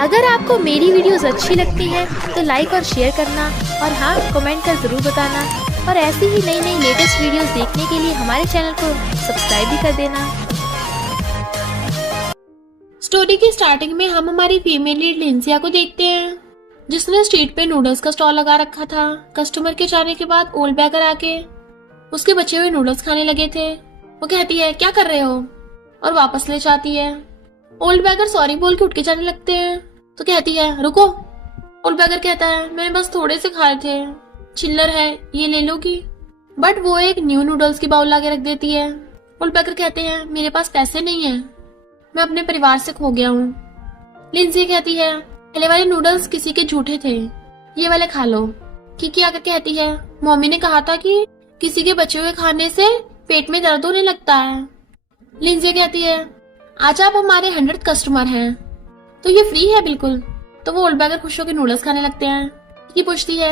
अगर आपको मेरी वीडियोस अच्छी लगती है तो लाइक और शेयर करना, और हाँ, कमेंट कर जरूर बताना। और ऐसी ही नई नई लेटेस्ट वीडियोस देखने के लिए हमारे चैनल को सब्सक्राइब भी कर देना। स्टोरी की स्टार्टिंग में हम हमारी फीमेल लीड लिंसिया को देखते हैं, जिसने स्ट्रीट पे नूडल्स का स्टॉल लगा रखा था। कस्टमर के जाने के बाद ओल्ड बैगर आके उसके बचे हुए नूडल्स खाने लगे थे। वो कहती है, क्या कर रहे हो, और वापस ले जाती है। ओल्ड बैगर सॉरी बोल के उठ के जाने लगते हैं, तो कहती है, रुको। ओल्ड बैगर कहता है, मैंने बस थोड़े से खाए थे, चिल्लर है, ये ले लोगी। बट वो एक न्यू नूडल्स की बाउल लाके रख देती है। ओल्ड बैगर कहते हैं, मेरे पास पैसे नहीं है, मैं अपने परिवार से खो गया हूँ। लिंसी कहती है, पहले वाले नूडल्स किसी के झूठे थे, ये वाले खा लो। किकी आकर कहती है, मम्मी ने कहा था कि किसी के बचे हुए खाने से पेट में दर्द होने लगता है। लिंसी कहती है, आज आप हमारे 100th कस्टमर हैं, तो ये फ्री है बिल्कुल। तो वो ओल्ड बैगर खुश होकर नूडल्स खाने लगते हैं। किकी पूछती है,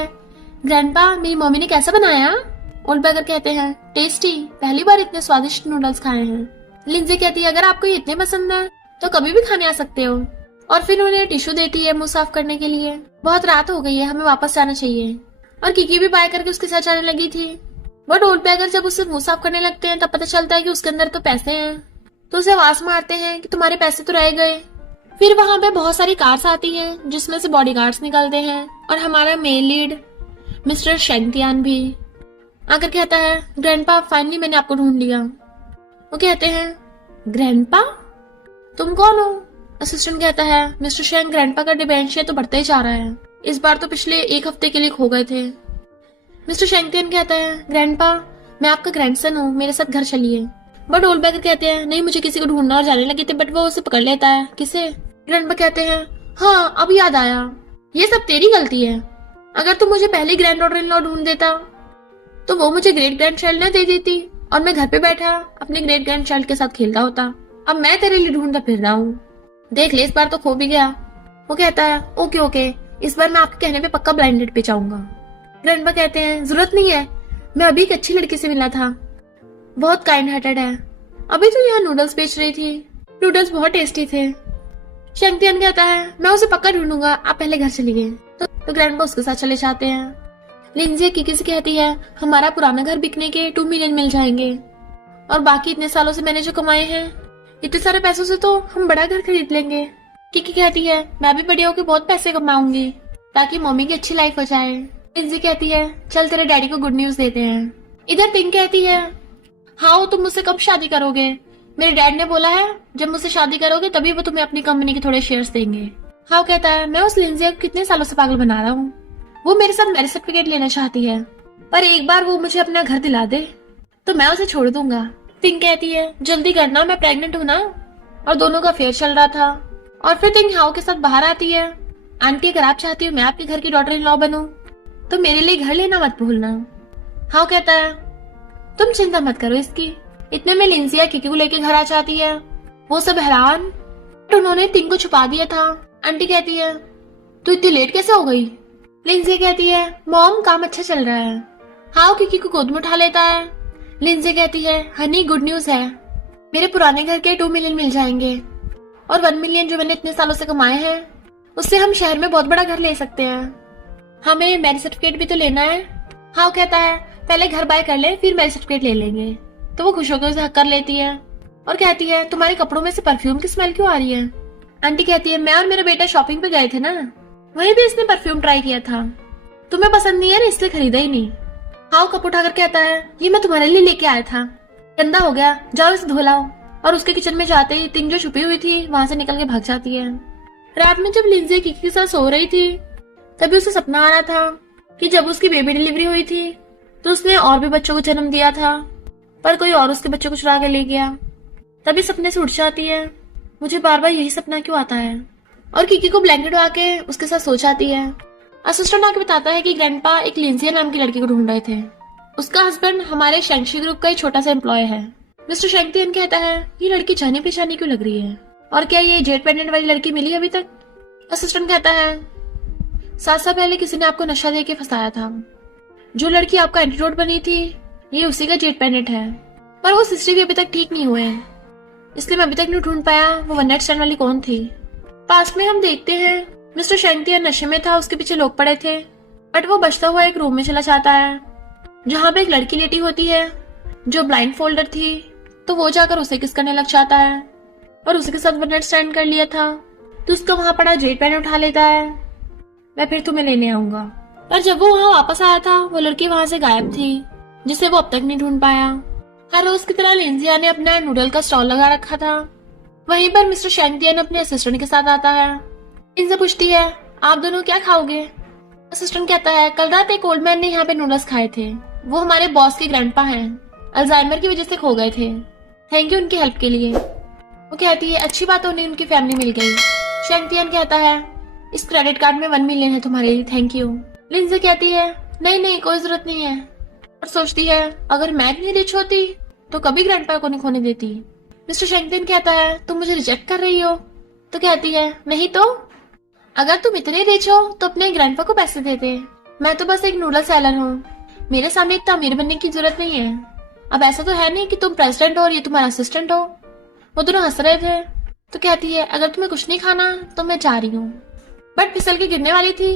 ग्रैंडपा मेरी मम्मी ने कैसा बनाया? ओल्ड बैगर कहते हैं, टेस्टी, पहली बार इतने स्वादिष्ट नूडल्स खाए हैं। लिंसी कहती है, अगर आपको ये इतने पसंद है तो कभी भी खाने आ सकते हो। और फिर उन्हें टिश्यू देती है मुंह साफ करने के लिए। बहुत रात हो गई है, हमें वापस जाना चाहिए। और किकी भी बाय करके उसके साथ जाने लगी थी। बट ओल्ड बैगर जब उससे मुंह साफ करने लगते हैं तब पता चलता है कि उसके अंदर तो पैसे हैं, तो उसे आवाज मारते हैं कि तुम्हारे पैसे तो रह गए। फिर वहां पे बहुत सारी कार्स आती हैं, जिसमें से बॉडीगार्ड्स निकलते हैं, और हमारा मेल लीड मिस्टर शेंगतियान भी आकर कहता है, ग्रैंडपा फाइनली मैंने आपको ढूंढ लिया। वो कहते हैं, ग्रैंडपा तुम कौन हो? असिस्टेंट कहता है, मिस्टर शेंग, ग्रैंडपा का डिमेंशिया तो बढ़ता ही जा रहा है, इस बार तो पिछले 1 हफ्ते के लिए खो गए थे। मिस्टर शेंगतियान कहता है, ग्रैंडपा मैं आपका ग्रैंडसन हूँ, मेरे साथ घर चलिए। बट ओल्ड बैगर कहते हैं, नहीं मुझे किसी को ढूंढना, और जाने लगे थे बट वो उसे पकड़ लेता है। किसे? ग्रैंडपा कहते हैं, हाँ अब याद आया, ये सब तेरी गलती है। अगर तू मुझे पहले ग्रैंड डॉटर इन लॉ ढूंढ देता तो वो मुझे ग्रेट ग्रैंड चाइल्ड न दे देती, और मैं घर पे बैठा अपने ग्रेट ग्रैंड चाइल्ड के साथ खेलता होता। अब मैं तेरे लिए ढूंढता फिर रहा हूँ, देख ले इस बार तो खो भी गया। वो कहता है, ओके ओके, इस बार मैं आपके कहने पे पक्का ब्लाइंड डेट पे जाऊंगा। ग्रैंडपा कहते हैं, जरूरत नहीं है, मैं अभी एक अच्छी लड़की से मिला था, बहुत काइंड हार्टेड है, अभी तो यहाँ नूडल्स बेच रही थी, नूडल्स बहुत टेस्टी थे। शेंगतियान कहता है, मैं उसे पक्का ढूंढूंगा, आप पहले घर चलिए। तो ग्रैंडपा उसके साथ चले जाते हैं। लिंसी किकी से कहती है, हमारा पुराना घर बिकने के 2 मिलियन मिल जाएंगे, और बाकी इतने सालों से मैंने जो कमाए हैं, इतने सारे पैसों से तो हम बड़ा घर खरीद लेंगे। किकी कहती है, मैं भी बड़े होकर बहुत पैसे कमाऊंगी ताकि मम्मी की अच्छी लाइफ हो जाए। लिंसी कहती है, चल तेरे डैडी को गुड न्यूज देते हैं। इधर पिंक कहती है, हाँ तुम मुझसे कब शादी करोगे? मेरे डैड ने बोला है जब मुझसे शादी करोगे तभी वो तुम्हें अपनी कंपनी के थोड़े शेयर्स देंगे। हाँ कहता है, मैं उस लिंसी को कितने सालों से पागल बना रहा हूँ, वो मेरे साथ मैरिज सर्टिफिकेट लेना चाहती है, पर एक बार वो मुझे अपना घर दिला दे तो मैं उसे छोड़ दूंगा। पिंक कहती है, जल्दी करना, मैं प्रेग्नेंट हूँ ना। और दोनों का अफेयर चल रहा था। और फिर पिंक हाउ के साथ बाहर आती है, आंटी अगर आप चाहती हो मैं आपके घर की डॉटर इन लॉ बनूं तो मेरे लिए घर लेना मत भूलना। हाउ कहता है, तुम चिंता मत करो इसकी। इतने में लिंसिया किकी को लेके घर आ जाती है। वो सब हैरान, उन्होंने पिंक को छुपा दिया था। आंटी कहती है, तू इतनी लेट कैसे हो गई? लिंसी कहती है, मॉम काम अच्छा चल रहा है। हाउ किकी को गोद में उठा लेता है। लिंसी कहती है, हनी गुड न्यूज है, मेरे पुराने घर के 2 मिलियन मिल जाएंगे, और 1 मिलियन जो मैंने इतने सालों से कमाए हैं उससे हम शहर में बहुत बड़ा घर ले सकते हैं। हमें मैरिज सर्टिफिकेट भी तो लेना है। हाउ कहता है, पहले घर बाय कर ले फिर मैरिज सर्टिफिकेट ले लेंगे। तो वो खुश होकर उसे हक कर लेती है और कहती है, तुम्हारे कपड़ों में से परफ्यूम की स्मेल क्यों आ रही है? आंटी कहती है, मैं और मेरा बेटा शॉपिंग पे गए थे ना, वहीं भी इसने परफ्यूम ट्राई किया था, तुम्हें पसंद नहीं है ना इसलिए खरीदा ही नहीं। हाउ कप उठाकर कहता है, ये मैं तुम्हारे लिए लेके आया था, गंदा हो गया, जाओ इसे धो लाओ। और उसके किचन में जाते ही तिंग जो छुपी हुई थी वहां से निकल के भाग जाती है। रात में जब लिंसी किकी के साथ सो रही थी तभी उसे सपना आ रहा था कि जब उसकी बेबी डिलीवरी हुई थी तो उसने और भी बच्चों को जन्म दिया था, पर कोई और उसके बच्चों को चुरा के ले गया। तभी सपने से उठ जाती है, मुझे बार बार यही सपना क्यों आता है, और किकी को ब्लैंकेट आके उसके साथ सो जाती है। असिस्टेंट आके बताता है कि ग्रैंडपा एक लिंसिया नाम की लड़की को ढूंढ रहे थे, उसका हस्बैंड हमारे शेंगशी ग्रुप का ही छोटा सा एम्प्लॉय है। मिस्टर शेंगतियान कहता है, ये लड़की जानी पहचानी क्यों लग रही है, और क्या ये जेट पेंडेंट वाली लड़की मिली अभी तक? असिस्टेंट कहता है, 7 साल पहले किसी ने आपको नशा दे के फंसाया था, जो लड़की आपका एंटीडोट बनी थी ये उसी का जेट पेंडेंट है, पर वो सिस्टर भी अभी तक ठीक नहीं हुए, इसलिए मैं अभी तक नहीं ढूंढ पाया वो वन नाइट स्टैंड वाली कौन थी। पास में हम देखते हैं मिस्टर शैंक्तियन नशे में था, उसके पीछे लोग पड़े थे, बट वो बचता हुआ एक रूम में चला जाता है जहाँ पे एक लड़की लेटी होती है जो ब्लाइंड फोल्डर थी। तो वो जाकर उसे किस करने लग जाता है और उसी के साथ वन नाइट स्टैंड कर लिया था। तो उसका वहां पड़ा जेट पेन उठा लेता है, मैं फिर तुम्हें लेने आऊंगा। पर जब वो वहां वापस आया था वो लड़की वहां से गायब थी, जिसे वो अब तक नहीं ढूंढ पाया। हर रोज की तरह लिंजिया ने अपना नूडल का स्टॉल लगा रखा था। वहीं पर मिस्टर शैंक्तियन अपने असिस्टेंट के साथ आता है। इनसे पूछती है, आप दोनों क्या खाओगे? असिस्टेंट कहता है, कल रात एक ओल्ड मैन ने यहाँ पे नूडल्स खाए थे, वो हमारे बॉस के ग्रैंडपा हैं, अल्जाइमर की वजह से खो गए थे, थैंक यू उनकी हेल्प के लिए। वो कहती है, अच्छी बात है, उन्हें उनकी फैमिली मिल गई। शैंक्तियन कहता है, इस क्रेडिट कार्ड में 1 मिलियन है तुम्हारे लिए, थैंक यू। लिंजी कहती है, नहीं नहीं कोई जरूरत नहीं है, और सोचती है अगर मैं इतनी रिच होती तो कभी ग्रैंडपा को नहीं खोने देती। मिस्टर शैंक्तियन कहता है, तुम मुझे रिजेक्ट कर रही हो? तो कहती है, नहीं तो अगर तुम इतने रिच हो तो अपने ग्रैंडपा को पैसे दे दे, मैं तो बस एक नूडल सेलर हूँ, मेरे सामने इतना अमीर बनने की जरूरत नहीं है। अब ऐसा तो है नहीं कि तुम प्रेसिडेंट हो और ये तुम्हारा असिस्टेंट हो। वो दोनों हंस रहे थे। तो कहती है, अगर तुम्हें कुछ नहीं खाना तो मैं जा रही हूँ, बट फिसल के गिरने वाली थी।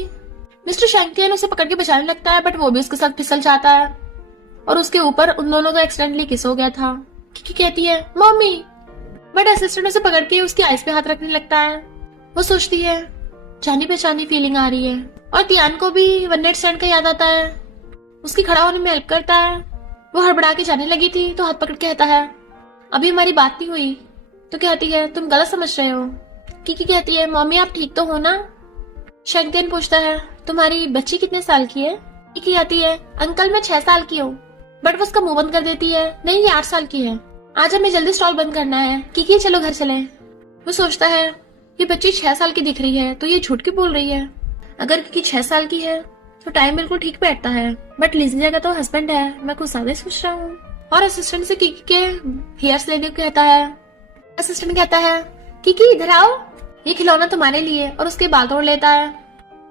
मिस्टर शैंक्तियन उसे पकड़ के बचाने लगता है, बट वो भी उसके साथ फिसल जाता है और उसके ऊपर उन दोनों का एक्सीडेंटली किस हो गया था। किकी कहती है, मम्मी, बट असिस्टेंट उसे पकड़ के उसकी आइस पे हाथ रखने लगता है। वो सोचती है जानी पहचानी फीलिंग आ रही है, और तियान को भी वन नाइट स्टैंड का याद आता है। उसकी खड़ा होने में हेल्प करता है। वो हड़बड़ा के जाने लगी थी तो हाथ पकड़ के कहता है, अभी हमारी बात नहीं हुई। तो कहती है, तुम गलत समझ रहे हो। किकी कहती है, मम्मी आप ठीक तो हो ना? शैंक्तियन पूछता है, तुम्हारी बच्ची कितने साल की है? किकी कहती है, अंकल मैं 6 साल की हूँ, बट वो उसका मुंह बंद कर देती है, नहीं ये 8 साल की है, आज हमें जल्दी स्टॉल बंद करना है, किकी चलो घर चले। वो सोचता है ये बच्ची 6 साल की दिख रही है तो ये झूठ क्यों बोल रही है? अगर किकी 6 साल की है तो टाइम बिल्कुल ठीक बैठता है, बट लिजिया का तो हस्बैंड है, मैं कुछ ज्यादा सोच रहा हूँ। और असिस्टेंट से किकी के हेयर्स लेने को कहता है। असिस्टेंट कहता है, किकी इधर आओ, ये खिलौना तुम्हारे लिए, और उसके बाल तोड़ लेता है।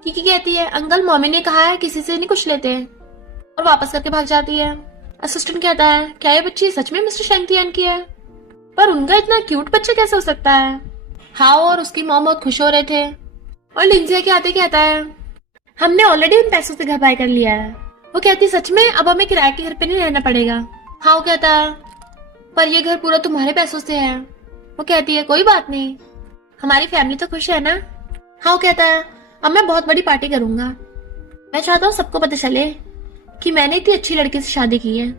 किकी कहती है, अंकल मम्मी ने कहा है किसी से नहीं कुछ लेते, और वापस करके भाग जाती है। असिस्टेंट कहता है, क्या ये बच्ची सच में मिस्टर शैंक्तियन की है? पर उनका इतना क्यूट बच्चा कैसे हो सकता है? हाओ और उसकी मॉम बहुत खुश हो रहे थे, और लिंजिया के आते कहता है, हमने ऑलरेडी उन पैसों से घर बाय कर लिया है। वो कहती, सच में? अब हमें किराए के घर पे नहीं रहना पड़ेगा। हाओ कहता है, पर ये घर पूरा तुम्हारे पैसों से है। वो कहती है, कोई बात नहीं, हमारी फैमिली तो खुश है ना। हाओ कहता है, अब मैं बहुत बड़ी पार्टी करूंगा, मैं चाहता हूँ सबको पता चले कि मैंने इतनी अच्छी लड़की से शादी की है,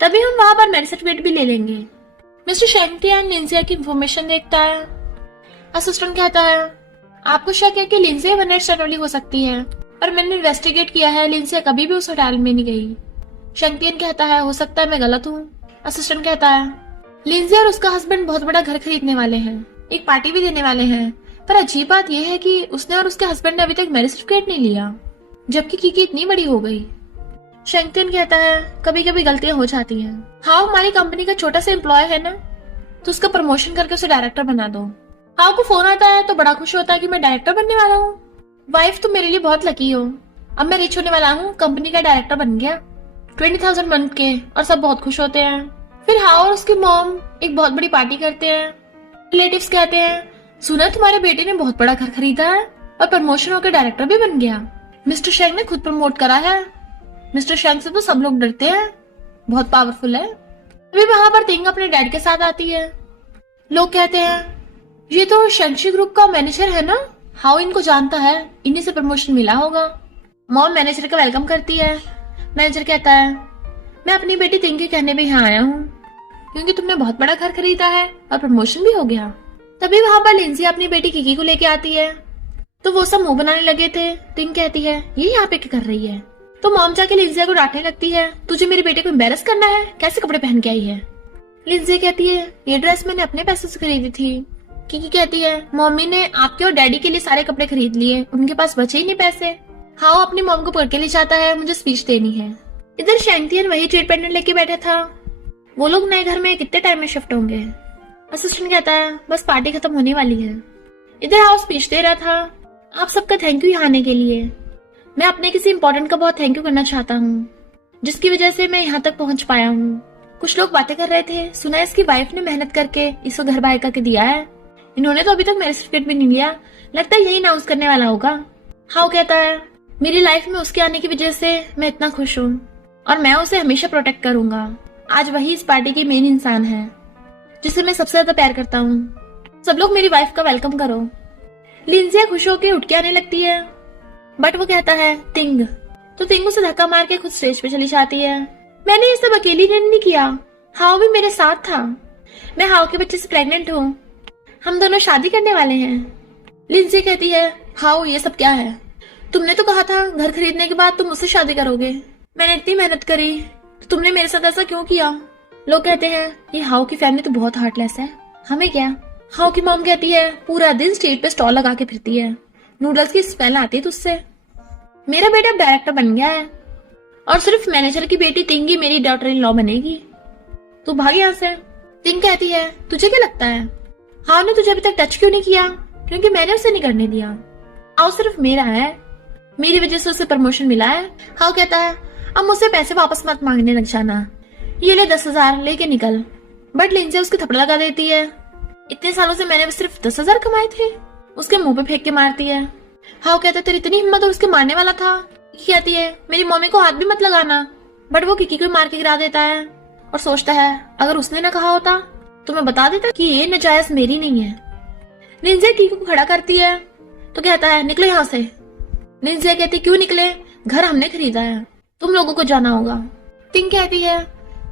तभी हम वहां पर मैरिज सर्टिफिकेट भी ले लेंगे। मिस्टर शैंक्तियन लिंजिया की इंफॉर्मेशन देखता है। असिस्टेंट कहता है, आपको शक है कि लिंजिया वन नाइट स्टैंड वाली हो सकती है, और मैंने इन्वेस्टिगेट किया है, लिंजिया कभी भी उस होटल में नहीं गई। शैंक्तियन कहता है, हो सकता है मैं गलत हूँ। असिस्टेंट कहता है, लिंजिया और उसका हस्बैंड बहुत बड़ा घर खरीदने वाले हैं, एक पार्टी भी देने वाले हैं, पर अजीब बात यह है कि उसने और उसके हस्बैंड ने अभी तक मैरिज सर्टिफिकेट नहीं लिया, जबकि किकी इतनी बड़ी हो गई। शैंक्तियन कहता है, कभी कभी गलतियां हो जाती हैं। हाँ, हमारी कंपनी का छोटा सा एम्प्लॉय है ना, तो उसका प्रमोशन करके उसे डायरेक्टर बना दो। हाँ को फोन आता है तो बड़ा खुश होता है कि मैं डायरेक्टर बनने वाला हूँ। वाइफ तुम मेरे लिए बहुत लकी हो, अब मैं रिच होने वाला हूँ, कंपनी का डायरेक्टर बन गया, 20,000 मंथ के, और सब बहुत खुश होते हैं। फिर हाओ और उसकी मॉम एक बहुत बड़ी पार्टी करते हैं। रिलेटिव्स कहते हैं, सुना तुम्हारे बेटे ने बहुत बड़ा घर खरीदा है और प्रमोशन होकर डायरेक्टर भी बन गया। मिस्टर शैंक ने खुद प्रमोट करा है। मिस्टर शैंक से तो सब लोग डरते हैं, बहुत पावरफुल है। अभी वहां पर तिंग अपने डैड के साथ आती है। लोग कहते हैं, ये तो शंशी ग्रुप का मैनेजर है ना, हाउ इनको जानता है, इन्हीं से प्रमोशन मिला होगा। मॉम मैनेजर का वेलकम करती है। मैनेजर कहता है, मैं अपनी बेटी तिंग के कहने पे यहाँ आया हूँ, क्योंकि तुमने बहुत बड़ा घर खरीदा है और प्रमोशन भी हो गया। तभी वहां पर लिंजी अपनी बेटी किकी को लेके आती है, तो वो सब मुंह बनाने लगे थे। तिंग कहती है, ये यहाँ पे क्या कर रही है? तो मॉम जाके लिंजिया को डांटने लगती है, तुझे मेरे बेटे को एम्बेरस करना है, कैसे कपड़े पहन के आई है? लिंजिया कहती है, ये ड्रेस मैंने अपने पैसों से खरीदी थी। किकी कहती है, मम्मी ने आपके और डैडी के लिए सारे कपड़े खरीद लिए, उनके पास बचे ही नहीं पैसे। हाओ अपनी मॉम को पकड़ के ले जाता है, मुझे स्पीच देनी है। इधर शैंक्तियन वही ट्रेड पेंडेंट लेके बैठा था। वो लोग नए घर में कितने टाइम में शिफ्ट होंगे? असिस्टेंट कहता है, बस पार्टी खत्म होने वाली है। इधर हाउ स्पीच दे रहा था, आप सबका थैंक यू यहाँ आने के लिए। मैं अपने किसी इंपॉर्टेंट का बहुत थैंक यू करना चाहता हूँ, जिसकी वजह से मैं यहाँ तक पहुँच पाया हूँ। कुछ लोग बातें कर रहे थे, सुना इसकी वाइफ ने मेहनत करके इसको घर बाहर करके दिया है, इन्होंने तो अभी तक मैरिज सर्टिफिकेट भी नहीं लिया, लगता है यही अनाउंस करने वाला होगा। हाउ कहता है मेरी लाइफ में उसके आने की वजह से मैं इतना खुश हूँ और मैं उसे हमेशा प्रोटेक्ट करूंगा। आज वही इस पार्टी की मेन इंसान है जिसे मैं सबसे ज्यादा प्यार करता हूँ। सब लोग मेरी वाइफ का वेलकम करो। लिंजिया खुश होकर उठ के आने लगती है, बट वो कहता है तिंग, तो तिंग उसे धक्का मार के खुद स्टेज पे चली जाती है। मैंने ये सब अकेली ने नहीं किया, हाउ भी मेरे साथ था। मैं हाउ के बच्चे से प्रेग्नेंट हूँ, हम दोनों शादी करने वाले हैं। लिंजी कहती है हाउ ये सब क्या है? तुमने तो कहा था घर खरीदने के बाद तुम मुझसे शादी करोगे। मैंने इतनी मेहनत करी तो तुमने मेरे साथ ऐसा क्यों किया? लोग कहते हैं ये हाउ की फैमिली तो बहुत हार्टलेस है, हमें क्या। हाउ की मॉम कहती है पूरा दिन स्ट्रीट पे स्टॉल लगा के फिरती है, नूडल्स की स्मेल आती है तुझसे। मेरा बेटा डायरेक्टर बन गया है और सिर्फ मैनेजर की बेटी तिंग ही मेरी डॉटर इन लॉ बनेगी, तू भाग यहाँ से। तिंग कहती है तुझे क्या लगता है हाउ ने तुझे अभी तक टच क्यों नहीं किया? क्योंकि मैंने उसे नहीं करने दिया। हाउ सिर्फ मेरा है, मेरी वजह से उसे प्रमोशन मिला है। हाउ कहता है अब मुझसे पैसे वापस मत मांगने लग जाना, ये ले 10,000 लेके निकल। बट लिंजिया उसके थप्पड़ लगा देती है, इतने सालों से मैंने सिर्फ 10,000 कमाए थे, उसके मुंह पे फेंक के मारती है। हाउ कहता है तेरी इतनी हिम्मत और उसके मारने वाला था। कहती है मेरी मम्मी को हाथ भी मत लगाना, बट वो किकी को मार के गिरा देता है और सोचता है अगर उसने ना कहा होता तो मैं बता देता कि ये नजायज मेरी नहीं है। लिंजिया किकी को खड़ा करती है तो कहता है निकले यहाँ से। लिंजिया कहती क्यों निकले, घर हमने खरीदा है, तुम लोगों को जाना होगा। तिंग कहती है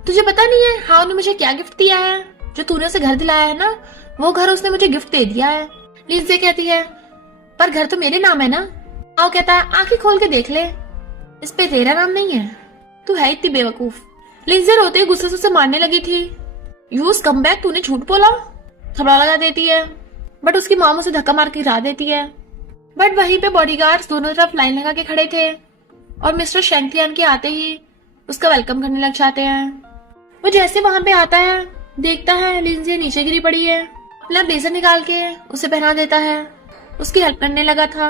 तुझे पता नहीं है हाउ ने मुझे क्या गिफ्ट दिया है? जो तूने उसे घर दिलाया है ना, वो घर उसने मुझे गिफ्ट दे दिया है। लिंजिया कहती है पर घर तो मेरे नाम है ना। हाउ कहता है आंखें खोल के देख ले, इस पे तेरा नाम नहीं है, तू है इतनी बेवकूफ। लिंजिया रोते हुए गुस्से से उसे मारने लगी थी। यूज कम बैक, तूने झूठ बोला, थपड़ा लगा देती है। बट उसकी मॉम उसे धक्का मार के गिरा देती है। बट वहीं पे बॉडीगार्ड्स दोनों तरफ लाइन लगा के खड़े थे और मिस्टर शेंगथियान के आते ही उसका वेलकम करने लग जाते हैं। वो जैसे वहां पे आता है देखता है लिंजिया नीचे गिरी पड़ी है, अपना ब्लेजर निकाल के उसे पहना देता है, उसकी हेल्प करने लगा था।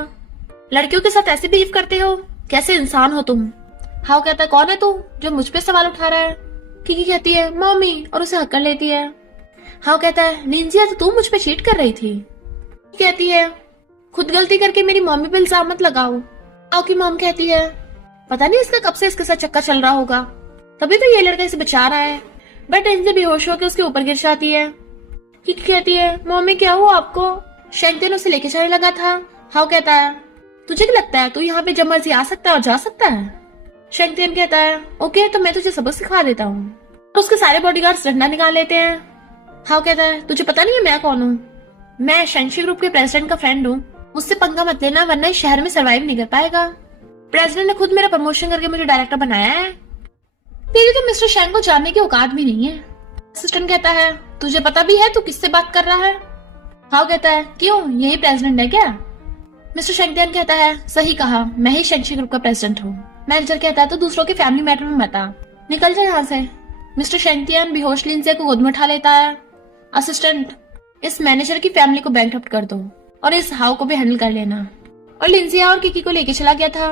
लड़कियों के साथ ऐसे बिहेव करते हो, कैसे इंसान हो तुम? हाउ कहता है कौन है तू जो मुझ पे सवाल उठा रहा है? किकी कहती है मम्मी और उसे हक कर लेती है। हाउ कहता है लिंजिया तो तू मुझ पे चीट कर रही थी। कहती है खुद गलती करके मेरी मम्मी पे इल्जाम मत लगाओ। हाउ की मॉम कहती है पता नहीं इसका कब से इसके साथ चक्कर चल रहा होगा, तभी तो ये लड़का इसे बचा रहा है। बट लिंजिया बेहोश होकर उसके ऊपर गिर जाती है। किकी कहती है मम्मी क्या हुआ आपको? शेंगथियान उसे लेके जाने लगा था। हाउ कहता है तुझे क्या लगता है तू यहाँ पे जब मर्जी आ सकता है और जा सकता है? शेंगथियान कहता है ओके तो मैं तुझे सबक सिखा देता हूँ। तो उसके सारे बॉडीगार्ड्स डंडा निकाल लेते हैं। हाउ कहता है तुझे पता नहीं है मैं कौन हूँ? मैं शेंगशी ग्रुप के प्रेसिडेंट का फ्रेंड हूँ, मुझसे पंगा मत लेना वरना इस शहर में सरवाइव नहीं कर पाएगा। प्रेसिडेंट ने खुद मेरा प्रमोशन करके मुझे डायरेक्टर बनाया है, तेरी तो मिस्टर शेंग को जानने की औकात भी नहीं है। असिस्टेंट कहता है तुझे पता भी है तू किससे बात कर रहा है? हाउ कहता है क्यों यही प्रेसिडेंट है क्या? मिस्टर शेंगथियान कहता है सही कहा, मैं ही शेंगशी ग्रुप का प्रेसिडेंट हूँ। मैनेजर कहता है तो दूसरों के फैमिली मैटर में मत आ, निकल जा यहाँ से। मिस्टर शेंगथियान बेहोश लिंजिया को गोद में उठा लेता है। असिस्टेंट इस मैनेजर की फैमिली को बैंकरप्ट कर दो और इस हाउ को भी हैंडल कर लेना। और लिंजिया और किकी को लेके चला गया था,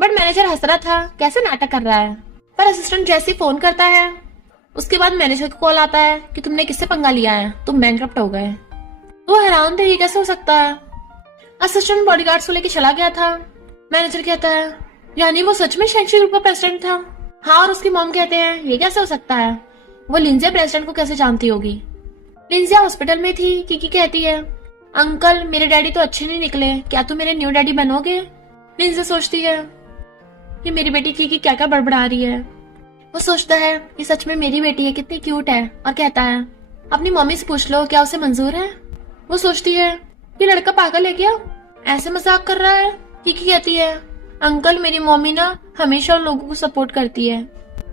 बट मैनेजर हंस रहा था कैसे नाटक कर रहा है। पर असिस्टेंट जैसे ही फोन करता है उसके बाद मैनेजर को कॉल आता है कि तुमने किससे पंगा लिया है, तुम बैंकरप्ट हो गए। वो हैरान थे ये कैसे हो सकता है। असिस्टेंट बॉडीगार्ड्स को लेके चला गया था। मैनेजर कहता है यानी वो सच में शेंगशी ग्रुप का प्रेसिडेंट था? हाँ, और उसकी मॉम कहते हैं ये कैसे हो सकता है, वो लिंजिया प्रेसिडेंट को कैसे जानती होगी। लिंजिया हॉस्पिटल में थी। किकी कहती है अंकल मेरे डैडी तो अच्छे नहीं निकले, क्या तुम मेरे न्यू डैडी बनोगे? लिंजिया सोचती है ये मेरी बेटी किकी क्या क्या बड़बड़ा रही है। वो सोचता है ये सच में मेरी बेटी है, कितनी क्यूट है, और कहता है अपनी मम्मी से पूछ लो क्या उसे मंजूर है। वो सोचती है ये लड़का पागल है क्या, ऐसे मजाक कर रहा है। किकी कहती है अंकल मेरी मम्मी ना हमेशा उन लोगों को सपोर्ट करती है,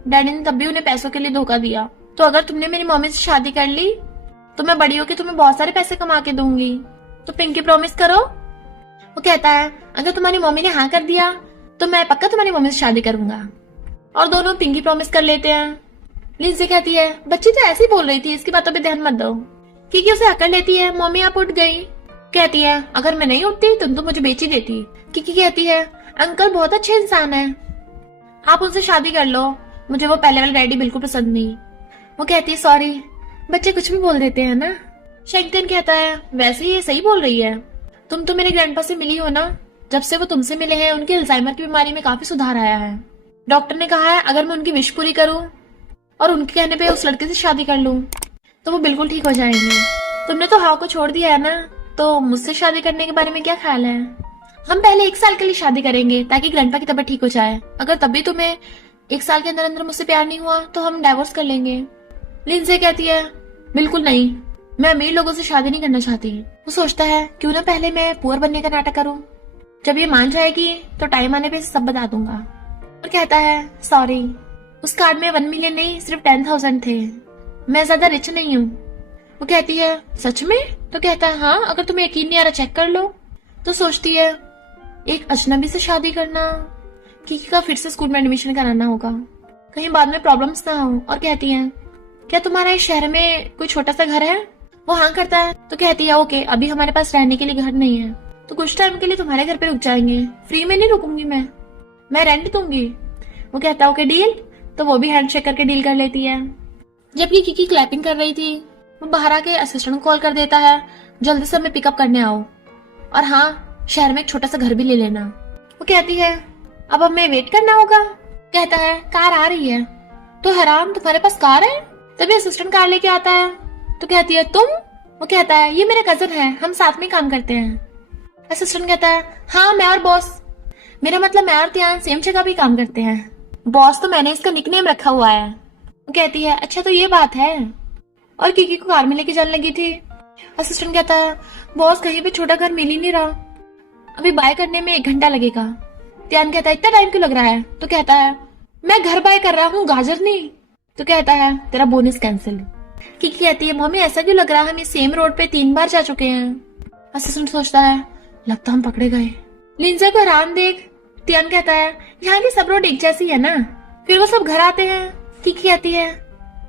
डैडी ने तब भी उन्हें पैसों के लिए धोखा दिया, तो अगर तुमने मेरी मम्मी से शादी कर ली तो मैं बड़ी होकर तुम्हें बहुत सारे पैसे कमा के दूंगी, तो पिंकी प्रॉमिस करो। वो कहता है अगर तुम्हारी मम्मी ने हाँ कर दिया तो मैं पक्का तुम्हारी मम्मी से शादी करूंगा। और दोनों पिंकी प्रॉमिस कर लेते हैं। लिंजिया कहती है बच्ची तो ऐसे ही बोल रही थी, इसकी बातों पे ध्यान मत दो। किकी उसे हकड़ लेती है मम्मी आप उठ गई। कहती है अगर मैं नहीं उठती तुम तो मुझे बेच ही देती। किकी कहती है अंकल बहुत अच्छे इंसान है, आप उनसे शादी कर लो, मुझे वो पहले वाले डैडी बिल्कुल पसंद नहीं। वो कहती है सॉरी, बच्चे कुछ भी बोल देते हैं ना। शेंगतियन कहता है, वैसे ये सही बोल रही है, तुम तो मेरे ग्रैंडपा से मिली हो ना। जब से वो तुमसे मिले हैं उनके अल्जाइमर की बीमारी में काफी सुधार आया है। डॉक्टर ने कहा है अगर मैं उनकी विश पूरी करूं और उनके कहने पे उस लड़के से शादी कर लूं तो वो बिल्कुल ठीक हो जाएंगे। तुमने तो हाव को छोड़ दिया है ना, तो मुझसे शादी करने के बारे में क्या ख्याल है? हम पहले 1 साल के लिए शादी करेंगे ताकि ग्रैंडपा की तबीयत ठीक हो जाए। अगर तब भी तुम्हें 1 साल के अंदर अंदर मुझसे प्यार नहीं हुआ तो हम डाइवोर्स कर लेंगे। लिंजे कहती है, बिल्कुल नहीं, मैं अमीर लोगों से शादी नहीं करना चाहती। वो सोचता है क्यों ना पहले मैं पुअर बनने का नाटक करूं, जब ये मान जाएगी तो टाइम आने पे सब बता दूंगा। और कहता है, सॉरी, उस कार्ड में 1 मिलियन नहीं सिर्फ 10,000 थे, मैं ज्यादा रिच नहीं हूँ। वो कहती है, सच में? तो कहता है, हाँ, अगर तुम्हें यकीन नहीं आ रहा चेक कर लो। तो सोचती है एक अजनबी से शादी करना, किकी का फिर से स्कूल में एडमिशन कराना होगा, कहीं बाद में प्रॉब्लम्स ना हो। और कहती है, क्या तुम्हारे इस शहर में कोई छोटा सा घर है? वो हाँ करता है। तो कहती है, ओके, अभी हमारे पास रहने के लिए घर नहीं है, तो कुछ टाइम के लिए तुम्हारे घर पे रुक जाएंगे। फ्री में नहीं रुकूंगी मैं रेंट दूंगी। वो कहता है, ओके डील। तो वो भी हैंडशेक करके डील कर लेती है। जबकि किकी क्लैपिंग कर रही थी, वो बाहर आके असिस्टेंट को कॉल कर देता है, जल्दी से हमें पिकअप करने आओ, और हाँ, शहर में एक छोटा सा घर भी ले लेना। वो कहती है, अब हमें वेट करना होगा। कहता है, कार आ रही है। तो हैरान, तुम्हारे पास कार है? तभी असिस्टेंट कार लेके आता है। तो कहती है, तुम? वो कहता है, ये मेरा कजन है, हम साथ में काम करते हैं। असिस्टेंट कहता है, हाँ, मैं और बॉस, मेरा मतलब मैं और त्यान सेम जगह भी काम करते हैं। बॉस तो मैंने इसका निकनेम रखा हुआ है। वो कहती है, अच्छा तो ये बात है। और किकी को कार में लेके जाने लगी थी। असिस्टेंट कहता है, बॉस कहीं भी छोटा घर मिल ही नहीं रहा, अभी बाय करने में 1 घंटा लगेगा। त्यान कहता है, इतना टाइम क्यों लग रहा है? तो कहता है, मैं घर बाय कर रहा हूँ, गाजर नहीं। तो कहता है, तेरा बोनस कैंसिल। किकी कहती है, मम्मी ऐसा क्यों लग रहा है, हम इस सेम रोड पे 3 बार जा चुके हैं। असिस्टेंट सोचता है, लगता हम पकड़े गए। लिंजा को हैरान देख त्यान कहता है, यहाँ की सब रोड एक जैसी है ना। फिर वो सब घर आते हैं। किकी कहती है,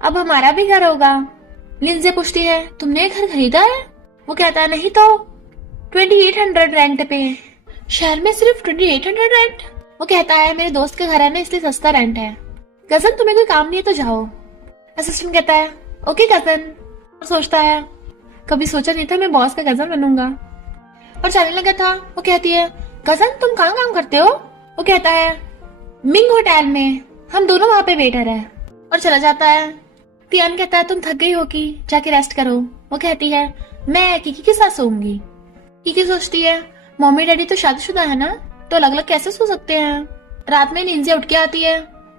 अब हमारा भी घर होगा। लिंजा पूछती है, तुमने घर खरीदा है? वो कहता है, नहीं तो 2800 रेंट पे। शहर में सिर्फ 2800 रेंट? वो कहता है, मेरे दोस्त का घर है ना, इसलिए सस्ता रेंट है। कजन, तुम्हें कोई काम नहीं है तो जाओ। असिस्टेंट कहता है, ओके कजन। और सोचता है, कभी सोचा नहीं था मैं बॉस का कजन बनूंगा, और जाने लगा था। वो कहती है, कजन तुम कहाँ काम करते हो? वो कहता है, मिंग होटल में, हम दोनों वहां पे वेटर है। और चला जाता है। तियान कहता है, तुम थक गई होगी, जाके रेस्ट करो। वो कहती है, मैं किकी के साथ सोऊंगी। किकी सोचती है, मम्मी डैडी तो शादीशुदा है ना, तो अलग अलग कैसे सो सकते हैं। रात में नींद से उठ के आती है।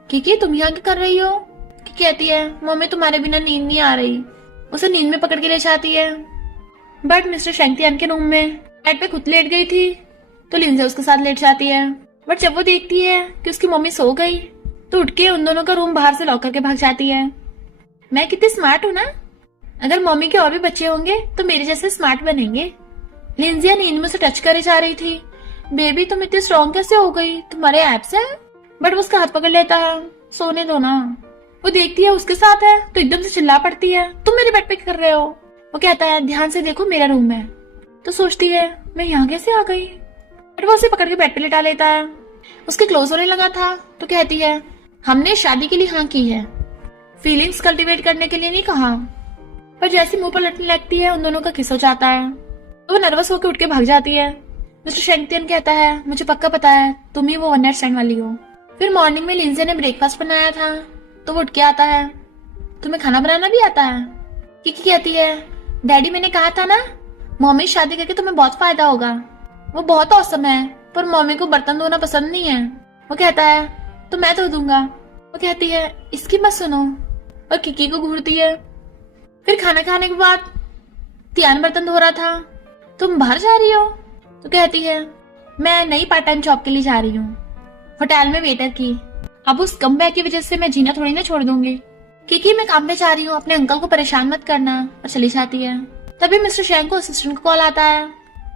किकी तुम यहाँ क्या कर रही हो? किकी कहती है, मम्मी तुम्हारे बिना नींद नहीं आ रही। उसे नींद में पकड़ के ले जाती है। बट मिस्टर शेंगतियन के रूम में बेड पे खुद लेट गई थी, तो लिंजा उसके साथ लेट जाती है। बट जब वो देखती है कि उसकी मम्मी सो गई, तो उठ के उन दोनों का रूम बाहर से लॉक करके भाग जाती है। मैं कितनी स्मार्ट हूँ ना, अगर मम्मी के और भी बच्चे होंगे तो मेरे जैसे स्मार्ट बनेंगे। लिंजिया नींद में से टच करे जा रही थी। बेबी तुम इतनी स्ट्रॉन्ग कैसे हो गई, तुम्हारे एब्स है? बट वो उसका हाथ पकड़ लेता है, सोने दो ना। वो देखती है उसके साथ है तो एकदम से चिल्ला पड़ती है, तुम मेरे बेड पे क्या कर रहे हो? वो कहता है, ध्यान से देखो मेरा रूम है। तो सोचती है, मैं यहाँ कैसे आ गई? बट वो उसे पकड़ के बेड पे लिटा लेता है। उसके क्लोज होने लगा था तो कहती है, हमने शादी के लिए हाँ की है, फीलिंग्स कल्टीवेट करने के लिए नहीं कहा। पर जैसे मुंह पर लटने लगती है उन दोनों का किस हो जाता है, तो वो नर्वस होकर उठ के भाग जाती है। मिस्टर शेंगतियन कहता है, मुझे पक्का पता है तुम ही वो वन नाइट स्टैंड वाली हो। फिर मॉर्निंग में लिंजे ने ब्रेकफास्ट बनाया था तो वो उठ के आता है, तुम्हें खाना बनाना भी आता है? किकी कहती है, डैडी मैंने कहा था ना मम्मी शादी करके तुम्हें बहुत फायदा होगा। वो बहुत औसम है पर मम्मी को बर्तन धोना पसंद नहीं है। वो कहता है, तो मैं धो दूंगा। वो कहती है, इसकी मत सुनो, और किकी को घूरती है। फिर खाना खाने के बाद तियान बर्तन धो रहा था, तुम बाहर जा रही हो? तो कहती है, मैं नई पार्ट टाइम जॉब के लिए जा रही हूँ, होटल में वेटर की। अब उस कमबैक की वजह से मैं जीना थोड़ी ना छोड़ दूंगी। किकी मैं काम पे जा रही हूँ, अपने अंकल को परेशान मत करना। और चली जाती है। तभी मिस्टर शेंग को असिस्टेंट को कॉल आता है,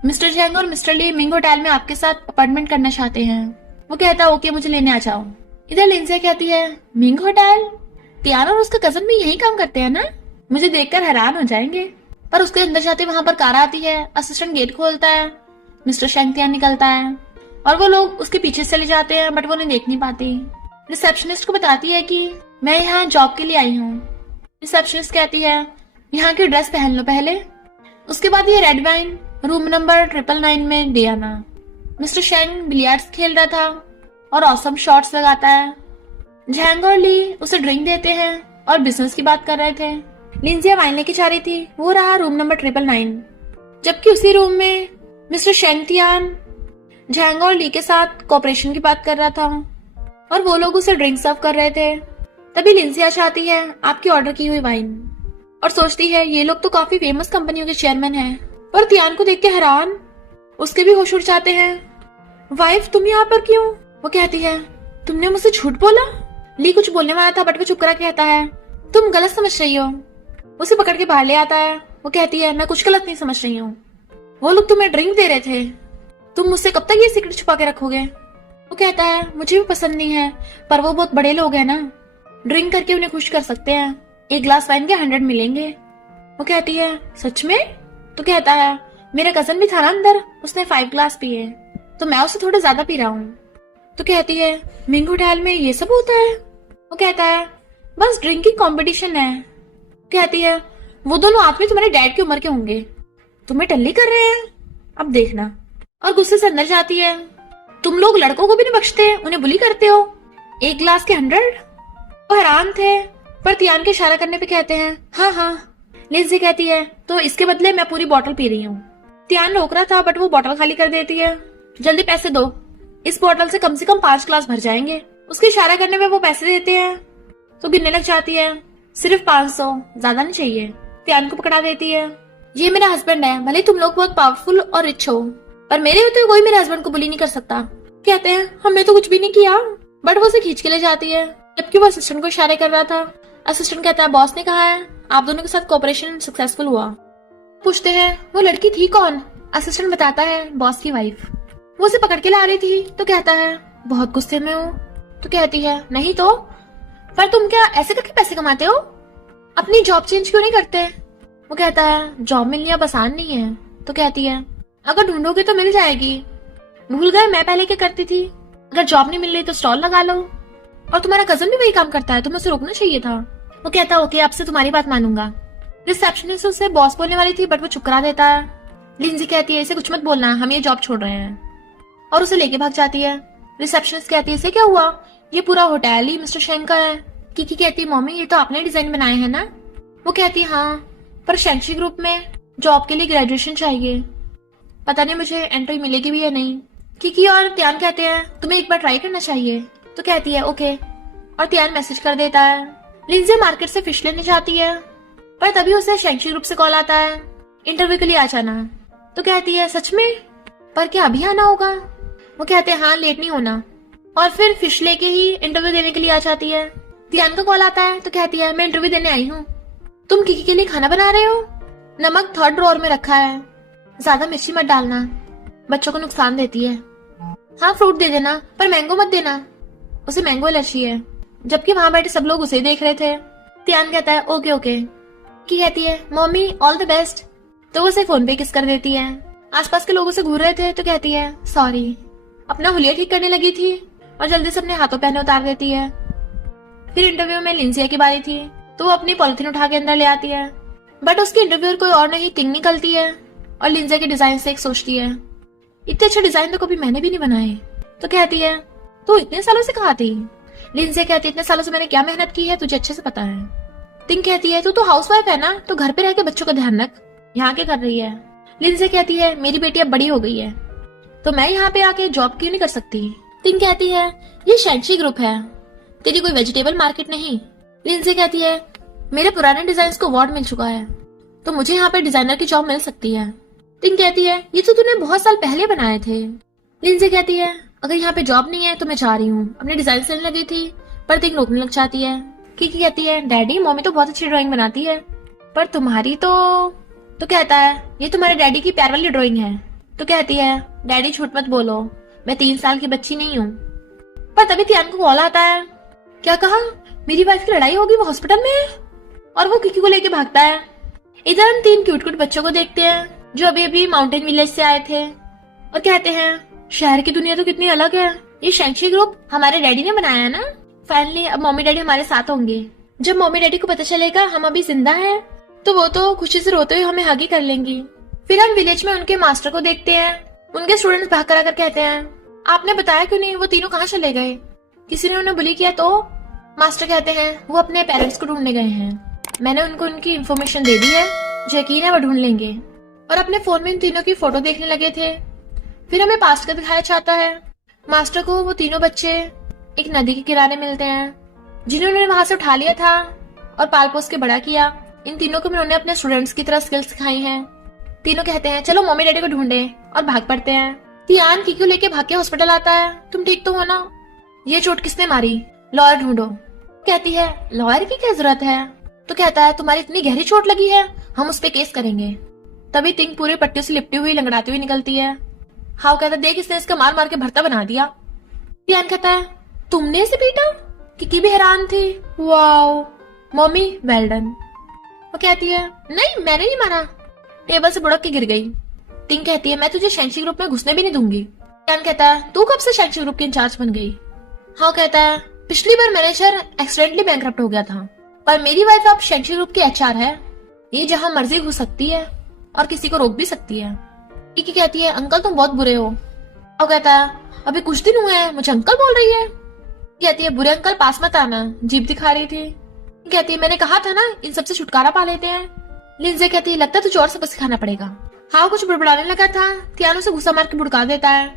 मिस्टर शेंग और मिस्टर ली मिंग होटल में आपके साथ अपॉइंटमेंट करना चाहते हैं। वो कहता है, ओके मुझे लेने आ जाओ। इधर लिंजिया कहती है, मिंग होटल? तियान और उसका कजन भी यही काम करते हैं ना, मुझे देखकर हैरान हो जाएंगे। पर उसके अंदर जाते वहां पर कार आती है, असिस्टेंट गेट खोलता है, मिस्टर शेंगतियन निकलता है और वो लोग उसके पीछे चले जाते हैं, बट वो उन्हें देख नहीं पाती। रिसेप्शनिस्ट को बताती है कि मैं यहाँ जॉब के लिए आई हूँ। रिसेप्शनिस्ट कहती है, यहाँ की ड्रेस पहन लो पहले। उसके बाद ये रेड वाइन रूम नंबर 999 में दे आना। मिस्टर शेंग बिलियर्ड्स खेल रहा था और ऑसम शॉट्स लगाता है। झैंग और ली उसे ड्रिंक देते हैं और बिजनेस की बात कर रहे थे। लिंजिया वाइन लेके जा रही थी, वो रहा रूम नंबर 999। जबकि उसी रूम में मिस्टर शेंग तियान झैंग और ली के साथ कॉपरेशन की बात कर रहा था और वो लोग उसे ड्रिंक सर्व कर रहे थे। तभी लिंजिया चाहती है आपकी ऑर्डर की हुई वाइन और सोचती है ये लोग तो काफी फेमस कंपनियों के चेयरमैन हैं। पर तियान को देख के हैरान, उसके भी होश उड़ जाते हैं। वाइफ तुम यहाँ पर क्यों? वो कहती है तुमने मुझसे झूठ बोला। ली कुछ बोलने वाला था बट वो चुप करा कहता है तुम गलत समझ रही हो। उसे पकड़ के बाहर ले आता है। वो कहती है मैं कुछ गलत नहीं समझ रही हूँ, वो लोग तुम्हें ड्रिंक दे रहे थे, तुम मुझसे कब तक ये सीक्रेट छुपा के रखोगे? वो कहता है मुझे भी पसंद नहीं है पर वो बहुत बड़े लोग हैं ना, ड्रिंक करके उन्हें खुश कर सकते हैं, एक ग्लास वाइन के 100 मिलेंगे। वो कहती है सच में? तो कहता है मेरा कजन भी था ना अंदर, उसने 5 ग्लास पिए तो मैं उससे थोड़ा ज्यादा पी रहा हूँ। तो कहती है मिंग होटल में ये सब होता है? वो कहता है बस ड्रिंकिंग कंपटीशन है। कहती है वो दोनों आदमी तुम्हारे डैड की उम्र के होंगे, तुम्हें टल्ली कर रहे हैं, अब देखना। और गुस्से से अंदर जाती है तुम लोग लड़कों को भी नहीं बख्शते, उन्हें बुली करते हो, 1 ग्लास के 100। वो हैरान थे पर तियान के इशारा करने पे कहते हैं हाँ हाँ। लिंजी कहती है तो इसके बदले मैं पूरी बोतल पी रही हूँ। तियान रोक रहा था बट वो बोतल खाली कर देती है। जल्दी पैसे दो, इस बोतल से कम 5 ग्लास भर जाएंगे। उसके इशारा करने पे वो पैसे देते हैं तो गिनने लग जाती है सिर्फ 500, ज्यादा नहीं चाहिए। तियान को पकड़ा देती है ये मेरा हस्बैंड है, भले तुम लोग बहुत पावरफुल और रिच हो पर मेरे होते हुए कोई मेरे हस्बैंड को बुली नहीं कर सकता। कहते हैं हमने तो कुछ भी नहीं किया, बट वो उसे खींच के ले जाती है जबकि वो असिस्टेंट को इशारे कर रहा था। असिस्टेंट कहता है बॉस ने कहा है आप दोनों के साथ कोऑपरेशन सक्सेसफुल हुआ। पूछते हैं वो लड़की थी कौन? असिस्टेंट बताता है बॉस की वाइफ। वो उसे पकड़ के ला रही थी तो कहता है बहुत गुस्से में हो। तो कहती है नहीं तो, पर तुम क्या ऐसे करके पैसे कमाते हो, अपनी जॉब चेंज क्यों नहीं करते? वो कहता है जॉब मिलनी अब आसान नहीं है। तो कहती है अगर ढूंढोगे तो मिल जाएगी, भूल गए मैं पहले क्या करती थी, अगर जॉब नहीं मिल रही तो स्टॉल लगा लो, और तुम्हारा कजन भी वही काम करता है, तुम्हें उसे रोकना चाहिए था। वो कहता है ओके अब से तुम्हारी बात मानूंगा। रिसेप्शनिस्ट उसे बॉस बोलने वाली थी बट वो चुप करा देता है। लिंजी कहती है इसे कुछ मत बोलना, हम ये जॉब छोड़ रहे हैं, और उसे लेके भाग जाती है। रिसेप्शनिस्ट कहती है इसे क्या हुआ, ये पूरा होटल ही मिस्टर शेंग का है। किकी कहती है मम्मी ये तो आपने डिजाइन बनाए हैं ना? वो कहती है हाँ, पर शेंगशी ग्रुप में जॉब के लिए ग्रेजुएशन चाहिए, पता नहीं मुझे एंट्री मिलेगी भी या नहीं। किकी और त्यान कहते हैं तुम्हें एक बार ट्राई करना चाहिए। तो कहती है ओके, और त्यान मैसेज कर देता है। लिंजी मार्केट से फिश लेने जाती है पर तभी उसे शेंगशी ग्रुप से कॉल आता है इंटरव्यू के लिए आ जाना। तो कहती है सच में, पर क्या अभी आना होगा? वो कहते हैं हाँ लेट नहीं होना, और फिर फिश लेके ही इंटरव्यू देने के लिए आ जाती है। त्यान का कॉल आता है तो कहती है मैं इंटरव्यू देने आई हूँ। तुम किकी के लिए खाना बना रहे हो? नमक 3rd ड्रॉअर में रखा है, ज्यादा मिर्ची मत डालना, बच्चों को नुकसान देती है। हाँ फ्रूट दे देना पर मैंगो मत देना, उसे मैंगो एलर्जी है। जबकि वहां बैठे सब लोग उसे देख रहे थे। त्यान कहता है ओके ओके। की कहती है मम्मी ऑल द बेस्ट, तो वो उसे फोन पे किस कर देती है। आसपास के लोग उसे घूर रहे थे तो कहती है सॉरी। अपना हुलिया ठीक करने लगी थी और जल्दी से अपने हाथों पहने उतार देती है। फिर इंटरव्यू में लिंजिया की बारी थी तो वो अपनी पॉलिथीन उठा के अंदर ले आती है, बट उसकी इंटरव्यूअर कोई और नहीं तिंग निकलती है और लिंजिया के डिजाइन से एक सोचती है इतने अच्छे डिजाइन तो कभी मैंने भी नहीं बनाए। तो कहती है तू इतने सालों से कहाँ थी? लिंजिया कहती है इतने सालों से मैंने क्या मेहनत की है तुझे अच्छे से पता है। तिंग कहती है तू तो हाउसवाइफ है ना, तो घर पे रह के बच्चों का ध्यान रख, यहाँ क्या कर रही है? लिंजिया कहती है मेरी बेटी अब बड़ी हो गई है तो मैं यहाँ पे आके जॉब क्यों नहीं कर सकती? तिंग कहती है ये शेंगशी ग्रुप है, तेरी कोई वेजिटेबल मार्केट नहीं। लिंजिया कहती है मेरे पुराने डिजाइन को अवार्ड मिल चुका है तो मुझे यहाँ पे डिजाइनर की जॉब मिल सकती है। तिंग कहती है ये तो तूने बहुत साल पहले बनाए थे। लिंजिया कहती है अगर यहाँ पे जॉब नहीं है तो मैं जा रही हूँ, अपने डिजाइन लेने लगी थी पर तिंग रोकने लग जाती है। किकी कहती है डैडी मम्मी तो बहुत अच्छी ड्राइंग बनाती है पर तुम्हारी तो कहता है ये तुम्हारे डैडी की प्यार वाली ड्राइंग है। तो कहती है डैडी झूठ मत बोलो, मैं 3 साल की बच्ची नहीं हूँ। पर तभी त्यान को कॉल आता है। क्या कहा? मेरी वाइफ की लड़ाई होगी, वो हॉस्पिटल में है? और वो किकी को लेके भागता है। इधर हम 3 क्यूट बच्चों को देखते हैं जो अभी अभी माउंटेन विलेज से आए थे और कहते हैं शहर की दुनिया तो कितनी अलग है, ये शेंगशी ग्रुप हमारे डैडी ने बनाया है ना। फाइनली अब मम्मी डैडी हमारे साथ होंगे। जब मम्मी डैडी को पता चलेगा हम अभी जिंदा हैं तो वो तो खुशी से रोते हुए हमें हग ही कर लेंगी। फिर हम विलेज में उनके मास्टर को देखते हैं। उनके स्टूडेंट्स भाग कर आकर कहते हैं, आपने बताया क्यों नहीं, वो तीनों कहाँ चले गए? किसी ने उन्हें बुली किया तो? मास्टर कहते हैं, वो अपने पेरेंट्स को ढूंढने गए हैं। मैंने उनको उनकी इन्फॉर्मेशन दे दी है, मुझे यकीन है वो ढूंढ लेंगे। और अपने फोन में इन तीनों की फोटो देखने लगे थे। फिर हमें पास्ट का दिखाया जाता है। मास्टर को वो तीनों बच्चे एक नदी के किनारे मिलते हैं, जिन्होंने वहां से उठा लिया था और पाल पोस के बड़ा किया। इन तीनों को उन्होंने अपने स्टूडेंट्स की तरह स्किल्स सिखाई हैं। तीनों कहते हैं, चलो मम्मी डैडी को ढूंढे, और भाग पड़ते हैं। तियान किकी को लेके भाग के हॉस्पिटल आता है। तुम ठीक तो हो ना? ये चोट किसने मारी? लॉयर ढूंढो। कहती है, लॉयर की क्या जरूरत है? तो कहता है, तुम्हारी इतनी गहरी चोट लगी है, हम उस पे केस करेंगे। तभी तिंग पूरे पट्टियों से लिपटी हुई लंगड़ाती हुई निकलती है। हाउ कहता है, देख इसने इसका मार मार के भरता बना दिया। तियान कहता है, तुमने इसे पीटा? किकी भी हैरान थी। Wow mummy, well done. वो कहती है, नहीं मैंने नहीं मारा, टेबल से बुड़क के गिर गई। तिंग कहती है, मैं तुझे शेंशी ग्रुप में घुसने भी नहीं दूंगी। तियान कहता है, तू कब से शेंशी ग्रुप की इंचार्ज बन गई? हाउ कहता है, पिछली बार मैनेजर एक्सीडेंटली बैंकरप्ट हो गया था, पर मेरी वाइफ अब शेंशी ग्रुप की एचआर है। ये जहां मर्जी घुस सकती है और किसी को रोक भी सकती है। किकी कहती है, अंकल तुम बहुत बुरे हो। हाउ कहता है, अभी कुछ दिन हुए हैं मुझे अंकल बोल रही है। कहती है, बुरे अंकल पास मत आना, जीप दिखा रही थी। कहती है, मैंने कहा था ना इन सबसे छुटकारा पा लेते हैं। लिंजे कहती है, लगता है तुझे और सबक सिखाना पड़ेगा। हाउ कुछ बड़बड़ाने लगा था, तियानो से गुस्सा मार के भुड़का देता है।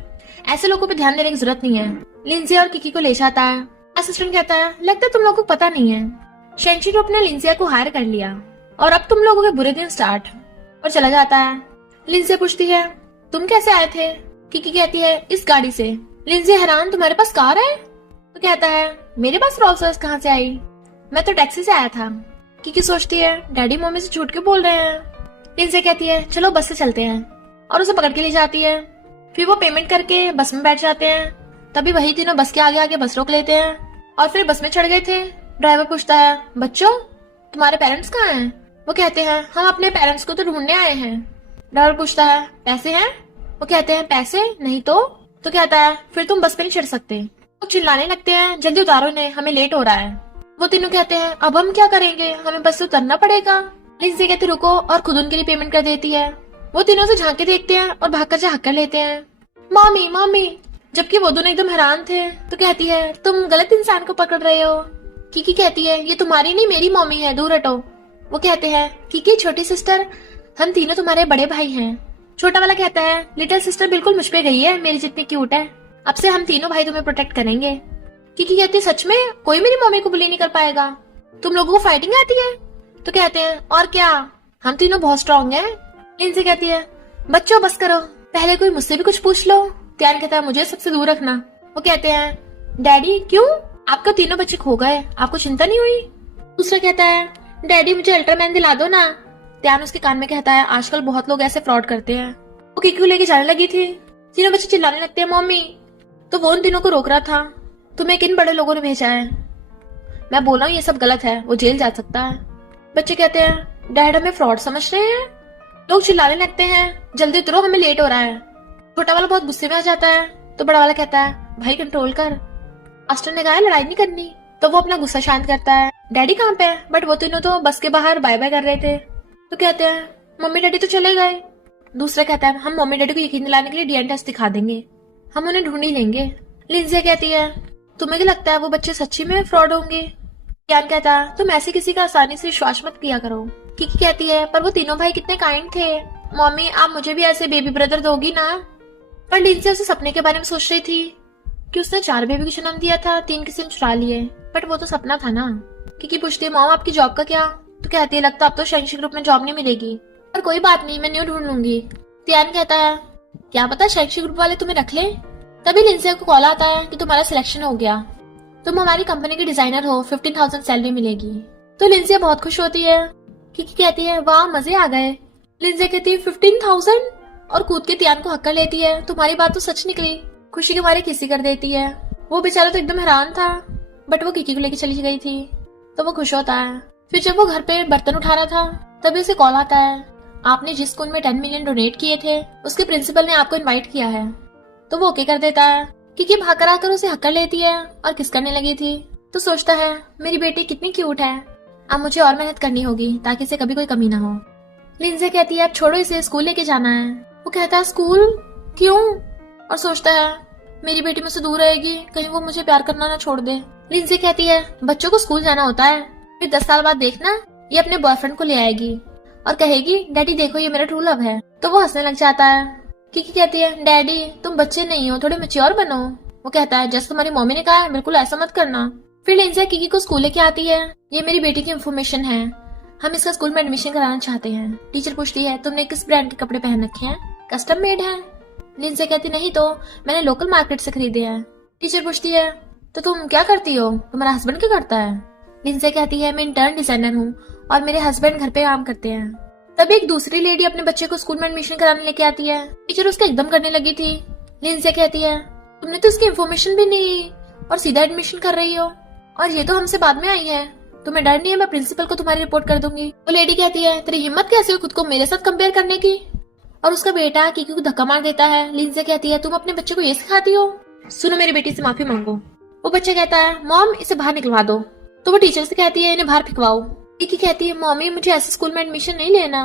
ऐसे लोगों पे ध्यान देने की जरूरत नहीं है। लिंजे और किकी को ले जाता है। असिस्टेंट कहता है, लगता है तुम लोगों को पता नहीं है, शेंशी ग्रुप ने लिंजिया को हायर कर लिया और अब तुम लोगों के बुरे दिन स्टार्ट। और चला जाता है। लिंजिया पूछती है, तुम कैसे आए थे? किकी कहती है, इस गाड़ी से। लिंजिया हैरान, तुम्हारे पास कार है? तो कहता है, मेरे पास रोल्स रॉयस कहाँ से आई? मैं तो टैक्सी से आया था। किकी सोचती है, डैडी मम्मी से झूठ के बोल रहे हैं। लिंजिया कहती है, चलो बस से चलते हैं, और उसे पकड़ के ले जाती है। फिर वो पेमेंट करके बस में बैठ जाते हैं। तभी वही तीनों बस के आगे आगे बस रोक लेते हैं और फिर बस में चढ़ गए थे। ड्राइवर पूछता है, बच्चों तुम्हारे पेरेंट्स कहाँ हैं? वो कहते हैं, हम अपने पेरेंट्स को तो ढूंढने आए हैं। ड्राइवर पूछता है, पैसे हैं? वो कहते हैं, पैसे नहीं तो कहता है, फिर तुम बस पे नहीं चढ़ सकते। वो चिल्लाने लगते हैं, जल्दी उतारो इन्हें, हमें लेट हो रहा है। वो तीनों कहते हैं, अब हम क्या करेंगे, हमें बस से उतरना पड़ेगा। लिंजी कहते, रुको, और खुद उनके लिए पेमेंट कर देती है। वो तीनों से झांक के देखते हैं और भागकर जा हक कर लेते हैं, मम्मी मम्मी। जबकि वो दोनों एकदम हैरान थे। तो कहती है, तुम गलत इंसान को पकड़ रहे हो। किकी कहती है, ये तुम्हारी नहीं मेरी मम्मी है, दूर हटो। वो कहते हैं, किकी छोटी सिस्टर, हम तीनों तुम्हारे बड़े भाई हैं। छोटा वाला कहता है, लिटिल सिस्टर बिल्कुल मुझ पे गई है, मेरी जितनी क्यूट है। अब से हम तीनों भाई तुम्हें प्रोटेक्ट करेंगे। किकी कहती है, सच में कोई मेरी मम्मी को बुली नहीं कर पाएगा? तुम लोगों को फाइटिंग आती है? तो कहते हैं, और क्या, हम तीनों बहुत स्ट्रॉन्ग हैं। लिंजी कहती है, बच्चों बस करो, पहले कोई मुझसे भी कुछ पूछ लो। त्यान कहता है, मुझे सबसे दूर रखना। वो कहते हैं, डैडी क्यों? आपके तीनों बच्चे खो गए, आपको चिंता नहीं हुई? दूसरा कहता है, डैडी मुझे अल्ट्रामैन दिला दो ना। त्यान उसके कान में कहता है, आजकल बहुत लोग ऐसे फ्रॉड करते हैं। वो किकी को लेके जाने लगी थी। तीनों बच्चे चिल्लाने लगते हैं, मम्मी। तो वो उन तीनों को रोक रहा था, तुम्हें किन बड़े लोगों ने भेजा है? मैं बोल रहा हूँ ये सब गलत है, वो जेल जा सकता है। बच्चे कहते हैं, डैड हमें फ्रॉड समझ रहे हैं। लोग चिल्लाने लगते हैं, जल्दी उतरो, हमें लेट हो रहा है। छोटा वाला बहुत गुस्से में आ जाता है। तो बड़ा वाला कहता है, भाई कंट्रोल कर, मास्टर ने कहा है लड़ाई नहीं करनी। तो वो अपना गुस्सा शांत करता है। डैडी कहाँ पे है? बट वो तीनों तो बस के बाहर बाय बाय कर रहे थे। तो कहते हैं, मम्मी डैडी तो चले गए। दूसरा कहता है, हम मम्मी डैडी को यकीन दिलाने के लिए डीएनए टेस्ट दिखा देंगे, हम उन्हें ढूंढ ही लेंगे। लिंजिया कहती है, तुम्हें क्या लगता है वो बच्चे सच्ची में फ्रॉड होंगे? यान कहता है, तुम ऐसे किसी का आसानी से विश्वास मत किया करो। किकी कहती है, पर वो तीनों भाई कितने काइंड थे, मम्मी आप मुझे भी ऐसे बेबी ब्रदर दोगी ना? पर लिंजिया उसे सपने के बारे में सोच रही थी कि उसने 4 बेबी को जन्म दिया था, 3 किसी ने चुरा लिए, बट वो तो सपना था ना। किकी पूछती है, मॉम आपकी जॉब का क्या? तो कहती है, लगता अब तो शेंशी ग्रुप में जॉब नहीं मिलेगी, पर कोई बात नहीं, मैं न्यू ढूंढ लूंगी। त्यान कहता है, क्या पता शेंशी ग्रुप वाले तुम्हें रख ले। तभी लिंजिया को कॉल आता है कि तुम्हारा सिलेक्शन हो गया, तुम हमारी कंपनी के डिजाइनर हो, 15,000 सैलरी मिलेगी। तो लिंजिया बहुत खुश होती है। किकी कहती है, वाह मजे आ गए। लिंजिया कहती है, 15,000, और कूद के त्यान को हक कर लेती है। तुम्हारी बात तो सच निकली। खुशी के मारे किसी कर देती है। वो बेचारा तो एकदम हैरान था, बट वो किकी को लेके चली गई थी, तो वो खुश होता है। फिर जब वो घर पे बर्तन उठा रहा था, तभी उसे कॉल आता है, आपने जिस स्कूल में 10 मिलियन डोनेट किए थे, उसके प्रिंसिपल ने आपको इनवाइट किया है। तो वो ओके कर देता है। किकी भाग कर आकर उसे हक कर लेती है और किस करने लगी थी। तो सोचता है, मेरी बेटी कितनी क्यूट है, अब मुझे और मेहनत करनी होगी ताकि इसे कभी कोई कमी ना हो। लिंजे कहती है अब छोड़ो इसे, स्कूल लेके जाना है। वो कहता है स्कूल क्यों, और सोचता है मेरी बेटी मुझसे दूर रहेगी, कहीं वो मुझे प्यार करना ना छोड़ दे। लिंजे कहती है बच्चों को स्कूल जाना होता है, फिर 10 साल बाद देखना ये अपने बॉयफ्रेंड को ले आएगी और कहेगी डैडी देखो ये मेरा ट्रू लव है। तो वो हंसने लग जाता है। किकी कहती है डैडी तुम बच्चे नहीं हो, थोड़े मैच्योर बनो। वो कहता है जैसे तुम्हारी मम्मी ने कहा है बिल्कुल ऐसा मत करना। फिर लिंजे किकी को स्कूल लेके आती है। ये मेरी बेटी की इन्फॉर्मेशन है, हम इसका स्कूल में एडमिशन कराना चाहते हैं। टीचर पूछती है तुमने किस ब्रांड के कपड़े पहन रखे हैं, कस्टम मेड है। लिंजे कहती नहीं तो मैंने लोकल मार्केट से खरीदे हैं। टीचर पूछती है तो तुम क्या करती हो, तुम्हारा हस्बैंड क्या करता है। लिंजे कहती है मैं इंटर्न डिजाइनर हूँ और मेरे हस्बैंड घर पे काम करते हैं। तब एक दूसरी लेडी अपने बच्चे को स्कूल में एडमिशन कराने लेके आती है। टीचर उसका एकदम करने लगी थी। लिंजे कहती है तुमने तो उसकी इन्फॉर्मेशन भी नहीं ली और सीधा एडमिशन कर रही हो, और ये तो हमसे बाद में आई है, तुम्हें डर नहीं है मैं प्रिंसिपल को तुम्हारी रिपोर्ट कर दूंगी। वो लेडी कहती है तेरी हिम्मत कैसे हुई खुद को मेरे साथ कंपेयर करने की, और उसका बेटा किकी को धक्का मार देता है। लिंजे कहती है तुम अपने बच्चे को ये सिखाती हो, सुनो मेरी बेटी से माफी मांगो। वो बच्चा कहता है मॉम इसे बाहर निकलवा दो। तो वो टीचर से कहती है इन्हें बाहर फिकवाओ। किकी कहती है मॉमी मुझे ऐसे स्कूल में एडमिशन नहीं लेना।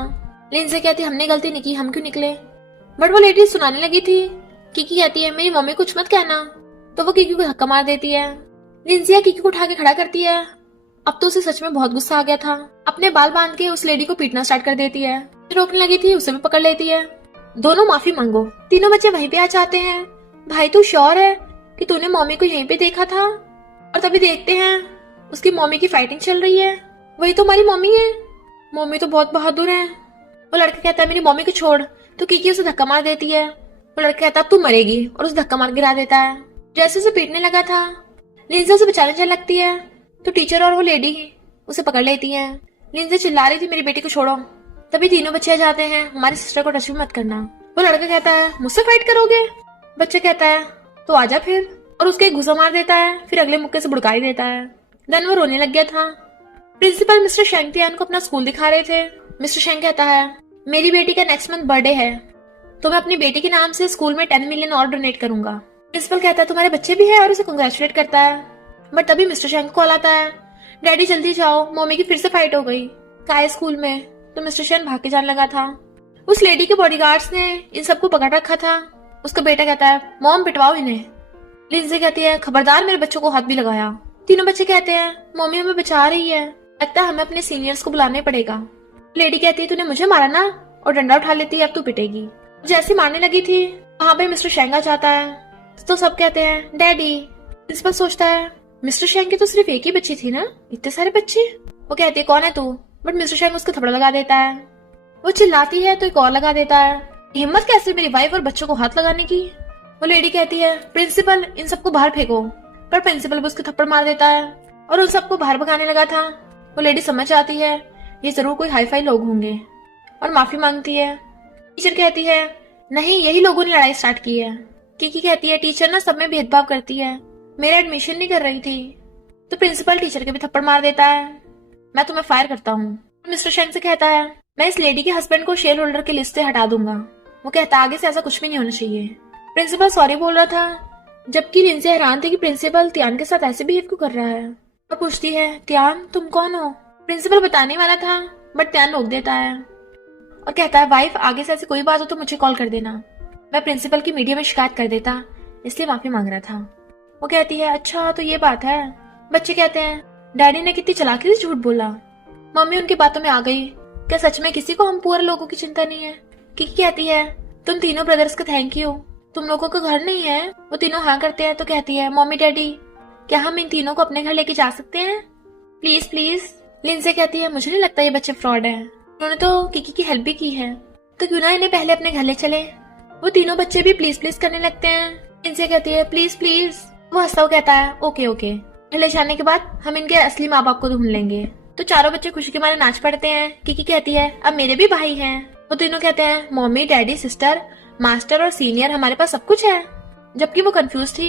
लिंजे कहती है हमने गलती नहीं की, हम क्यों निकले। बट वो लेडी सुनाने लगी थी। किकी कहती है मेरी मम्मी कुछ मत कहना। तो वो किकी को धक्का मार देती है। लिंजिया किकी को उठा के खड़ा करती है। अब तो उसे सच में बहुत गुस्सा आ गया था। अपने बाल बांध के उस लेडी को पीटना स्टार्ट कर देती है। रोकने लगी थी उसे भी पकड़ लेती है। दोनों माफी मांगो। तीनों बच्चे वहीं पे आ जाते हैं। भाई तू श्योर है कि तूने मम्मी को यहीं पे देखा था। और तभी देखते हैं उसकी मम्मी की फाइटिंग चल रही है। वही तो हमारी मम्मी है, मम्मी तो बहुत बहादुर है। वो लड़का कहता है मेरी मम्मी को छोड़, तो किकी उसे धक्का मार देती है। वो लड़का कहता है तू मरेगी और उसे धक्का मार गिरा देता है। जैसे उसे पीटने लगा था लिंजे उसे बचाने चल लगती है, तो टीचर और वो लेडी उसे पकड़ लेती है। लिंजे चिल्ला रही थी मेरी बेटी को छोड़ो। तभी तीनों बच्चे आ जाते हैं, हमारी सिस्टर को टच भी मत करना। वो लड़का कहता है मुझसे फाइट करोगे। बच्चा कहता है तो आजा फिर, और उसके एक घुसा मार देता है। फिर अगले मुक्के से बुड़का ही देता है। देन वो रोने लग गया था। प्रिंसिपल मिस्टर शेंगतियान को अपना स्कूल दिखा रहे थे। मिस्टर शेंग कहता है मेरी बेटी का नेक्स्ट मंथ बर्थडे है, तो मैं अपनी बेटी के नाम से स्कूल में 10 मिलियन और डोनेट करूंगा। प्रिंसिपल कहता है तुम्हारे बच्चे भी है, और उसे कंग्रेचुलेट करता है। बट तभी मिस्टर शेंग को कॉल आता है डैडी जल्दी जाओ, मम्मी की फिर से फाइट हो गई काय स्कूल में। तो मिस्टर शेंग भाग के जाने लगा था। उस लेडी के बॉडीगार्ड्स ने इन सबको पकड़ रखा था। उसका बेटा कहता है मॉम पिटवाओ इन्हें। लिंजे कहती है खबरदार मेरे बच्चों को हाथ भी लगाया। तीनों बच्चे कहते हैं मम्मी हमें बचा रही है, लगता है हमें अपने सीनियर्स को बुलाने पड़ेगा। लेडी कहती है तूने मुझे मारा ना, और डंडा उठा लेती है अब तू पिटेगी। जैसे मारने लगी थी वहां पे मिस्टर शेंग आ जाता है। तो सब कहते हैं डैडी। प्रिंसिपल सोचता है मिस्टर शेंग की तो सिर्फ एक ही बच्ची थी ना, इतने सारे बच्चे। वो कहती है कौन है तू, बट मिस्टर शेंग उसको थप्पड़ लगा देता है। वो चिल्लाती है तो एक और लगा देता है। हिम्मत कैसे मेरी वाइफ और बच्चों को हाथ लगाने की। वो लेडी कहती है प्रिंसिपल इन सबको बाहर फेंको, पर प्रिंसिपल भी उसको थप्पड़ मार देता है और उन सबको बाहर भगाने लगा था। वो लेडी समझ आती है ये जरूर कोई हाई फाई लोग होंगे और माफी मांगती है। टीचर कहती है नहीं यही लोगों ने लड़ाई स्टार्ट की है। किकी कहती है टीचर ना सब में भेदभाव करती है, मेरा एडमिशन नहीं कर रही थी। तो प्रिंसिपल टीचर के भी थप्पड़ मार देता है, मैं तुम्हें फायर करता हूँ। मिस्टर शेंग से कहता है मैं इस लेडी के हस्बैंड को शेयर होल्डर की लिस्ट से हटा दूंगा। वो कहता है आगे से ऐसा कुछ भी नहीं होना चाहिए। प्रिंसिपल सॉरी बोल रहा था, जबकि लिंजे हैरान थी कि प्रिंसिपल त्यान के साथ ऐसे बिहेव क्यों कर रहा है, और पूछती है त्यान तुम कौन हो। प्रिंसिपल बताने वाला था बट त्यान रोक देता है और कहता है वाइफ आगे से ऐसी कोई बात हो तो मुझे कॉल कर देना, मैं प्रिंसिपल की मीडिया में शिकायत कर देता, इसलिए माफी मांग रहा था। वो कहती है अच्छा तो ये बात है। बच्चे कहते हैं डैडी ने कितनी चालाकी से झूठ बोला। मम्मी उनकी बातों में आ गई, क्या सच में किसी को हम पूरे लोगों की चिंता नहीं है। किकी कहती है तुम तीनों ब्रदर्स का थैंक यू, तुम लोगों का घर नहीं है। वो तीनों हाँ करते हैं। तो कहती है मम्मी डैडी क्या हम इन तीनों को अपने घर लेके जा सकते हैं प्लीज प्लीज। लिंजे कहती है मुझे नहीं लगता ये बच्चे फ्रॉड है, उन्होंने तो किकी की हेल्प भी की है, तो क्यों ना इन्हें पहले अपने घर ले चले। वो तीनों बच्चे भी प्लीज प्लीज करने लगते हैं। लिंजे कहती है प्लीज प्लीज। वो हंसता हुआ कहता है ओके ओके, घर ले जाने के बाद हम इनके असली माँ बाप को ढूंढ लेंगे। तो चारों बच्चे खुशी के मारे नाच पड़ते हैं। किकी कहती है अब मेरे भी भाई हैं। वो तीनों कहते हैं मम्मी डैडी सिस्टर मास्टर और सीनियर हमारे पास सब कुछ है, जबकि वो कंफ्यूज थी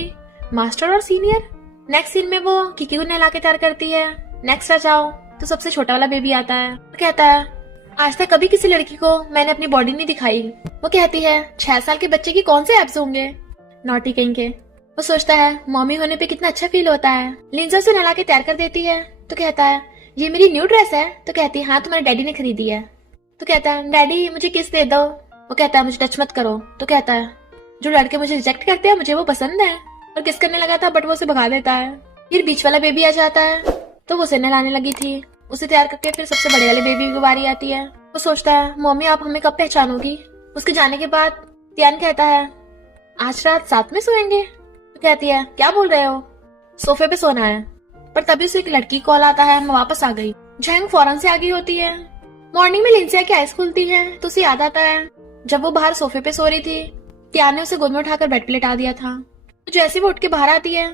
मास्टर और सीनियर। नेक्स्ट सीन में वो किकी को नहला के तैयार करती है। नेक्स्ट आ जाओ तो सबसे छोटा वाला बेबी आता है। वो कहता है आज तक कभी किसी लड़की को मैंने अपनी बॉडी नहीं दिखाई। वो कहती है 6 साल के बच्चे की कौन से एब्स होंगे, नॉटी कहीं के। वो सोचता है मम्मी होने पे कितना अच्छा फील होता है। लिंजा से नहला के तैयार कर देती है। तो कहता है ये मेरी न्यू ड्रेस है। तो कहती है हाँ तुम्हारे डैडी ने खरीदी है। तो कहता है डैडी मुझे किस दे दो। वो कहता है मुझे टच मत करो। तो कहता है जो लड़के मुझे रिजेक्ट करते हैं मुझे वो पसंद है। और किस करने लगा था बट वो उसे भगा देता है। फिर बीच वाला बेबी आ जाता है तो वो उसे नहलाने लगी थी। उसे तैयार करके फिर सबसे बड़े वाले बेबी की बारी आती है। वो सोचता है मम्मी आप हमें कब पहचानोगी। उसके जाने के बाद तियान कहता है आज रात साथ में सोएंगे। तो कहती है क्या बोल रहे हो, सोफे पे सोना है। पर तभी उसे एक लड़की कॉल आता है, मैं वापस आ गई। झैंग फौरन से आ गई होती है। मॉर्निंग में लिंसिया की आइस खुलती है तो उसे याद आता है जब वो बाहर सोफे पे सो रही थी तियान ने उसे गोद में उठाकर बेड पे लेटा दिया था। तो जैसे वो उठ के बाहर आती है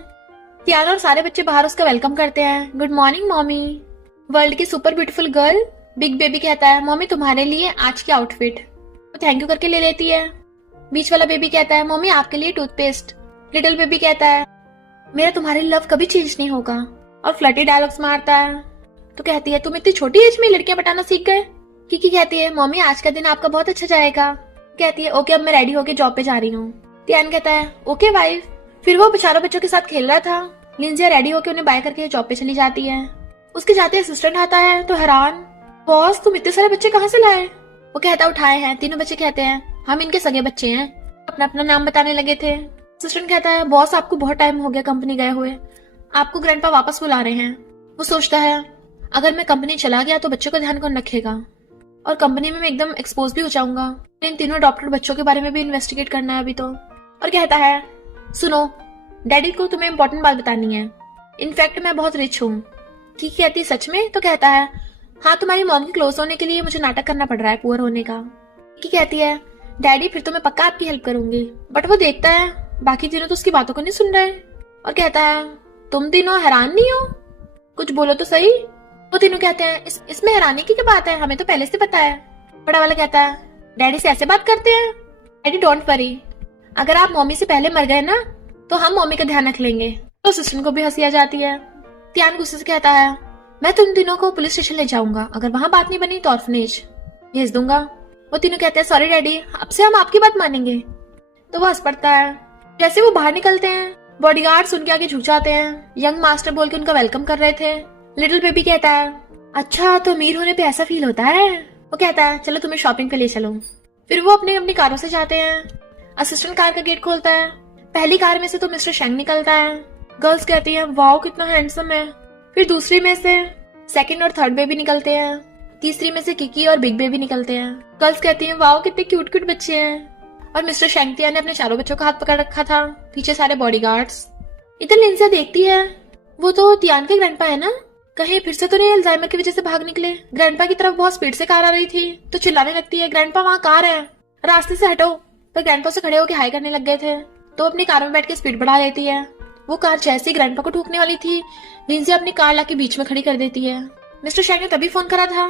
तियान और सारे बच्चे बाहर उसका वेलकम करते हैं। Good morning mommy. वर्ल्ड की super beautiful girl. Big baby कहता है मम्मी तुम्हारे लिए आज की आउटफिट। वो थैंक यू करके ले लेती है। बीच वाला बेबी कहता है मम्मी आपके लिए टूथपेस्ट। लिटिल बेबी कहता है मेरा तुम्हारे लव कभी चेंज नहीं होगा और फ्लर्टी डायलॉग्स मारता है। तो कहती है तुम इतनी छोटी एज में लड़कियां पटाना सीख गए। किकी कहती है मम्मी आज का दिन आपका बहुत अच्छा जाएगा। कहती है ओके अब मैं रेडी होके जॉब पे जा रही हूँ। तियान कहता है ओके वाइफ। फिर वो चारों बच्चों के साथ खेल रहा था। लिंजिया रेडी होके उन्हें बाय करके जॉब पे चली जाती है। उसके जाते असिस्टेंट आता है तो हैरान बॉस तुम इतने सारे बच्चे कहाँ से लाए। वो कहता उठाए हैं। तीनों बच्चे कहते हैं हम इनके सगे बच्चे हैं। अपना अपना नाम बताने लगे थे। असिस्टेंट कहता है बॉस आपको बहुत टाइम हो गया कंपनी गए हुए, आपको ग्रैंडपा वापस बुला रहे हैं। वो सोचता है अगर मैं कंपनी चला गया तो बच्चों का ध्यान कौन रखेगा और कंपनी में मैं एकदम एक्सपोज भी हो जाऊंगा। इन तीनों डॉक्टर बच्चों के बारे में भी इन्वेस्टिगेट करना है अभी तो। और कहता है सुनो डैडी को तुम्हें इम्पोर्टेंट बात बतानी है, इनफैक्ट मैं बहुत रिच हूँ। की कहती सच में। तो कहता है हाँ तुम्हारी मॉम के क्लोज होने के लिए मुझे नाटक करना पड़ रहा है पुअर होने का। की कहती है डैडी फिर तो मैं पक्का आपकी हेल्प करूंगी। बट वो देखता है बाकी तीनों तो उसकी बातों को नहीं सुन रहे और कहता है तुम तीनों हैरान नहीं हो, कुछ बोलो तो सही। वो तीनों कहते हैं इसमें हैरानी की क्या बात है, हमें तो पहले से पता है। बड़ा वाला कहता है डैडी से ऐसे बात करते हैं। डैडी डोंट वरी, अगर आप मम्मी से पहले मर गए ना तो हम मम्मी का ध्यान रख लेंगे। तो असिस्टेंट को भी हंसी आ जाती है। तियान गुस्से से कहता है मैं तुम तीनों को पुलिस स्टेशन ले जाऊंगा, अगर वहां बात नहीं बनी तो ऑर्फनेज भेज दूंगा। वो तीनों कहते हैं सॉरी डैडी, अब से हम आपकी बात मानेंगे। तो वो हंस पड़ता है। जैसे वो बाहर निकलते हैं बॉडीगार्ड्स उनके आगे झुक जाते हैं। यंग मास्टर बोल के उनका वेलकम कर रहे थे। लिटिल बेबी कहता है अच्छा तो अमीर होने पे ऐसा फील होता है। वो कहता है चलो तुम्हें शॉपिंग पे ले चलो। फिर वो अपनी अपनी कारों से जाते हैं। असिस्टेंट कार का गेट खोलता है। पहली कार में से तो मिस्टर शेंग निकलता है। गर्ल्स कहती हैं वाओ कितना हैंडसम है। फिर दूसरी में से सेकंड और थर्ड बेबी निकलते हैं। तीसरी में से किकी और बिग बेबी निकलते हैं। गर्ल्स कहती हैं वाओ कितने क्यूट क्यूट बच्चे हैं। और मिस्टर शेंगतिया ने अपने चारों बच्चों का हाथ पकड़ रखा था, पीछे सारे बॉडीगार्ड्स। इधर लिंजिया देखती है वो तो तियान के ग्रैंडपा है ना, कहीं फिर से तो नहीं अल्जाइमर की वजह से भाग निकले। ग्रैंडपा की तरफ बहुत स्पीड से कार आ रही थी तो चिल्लाने लगती है ग्रैंडपा वहाँ कार है, रास्ते से हटो। पर ग्रैंडपा से खड़े होकर हाई करने लग गए थे तो अपनी कार में बैठ के स्पीड बढ़ा देती है। वो कार जैसे ही ग्रैंडपा को ठोकने वाली थी लिंजिया अपनी कार लाके बीच में खड़ी कर देती है। मिस्टर शेंग ने तभी फोन करा था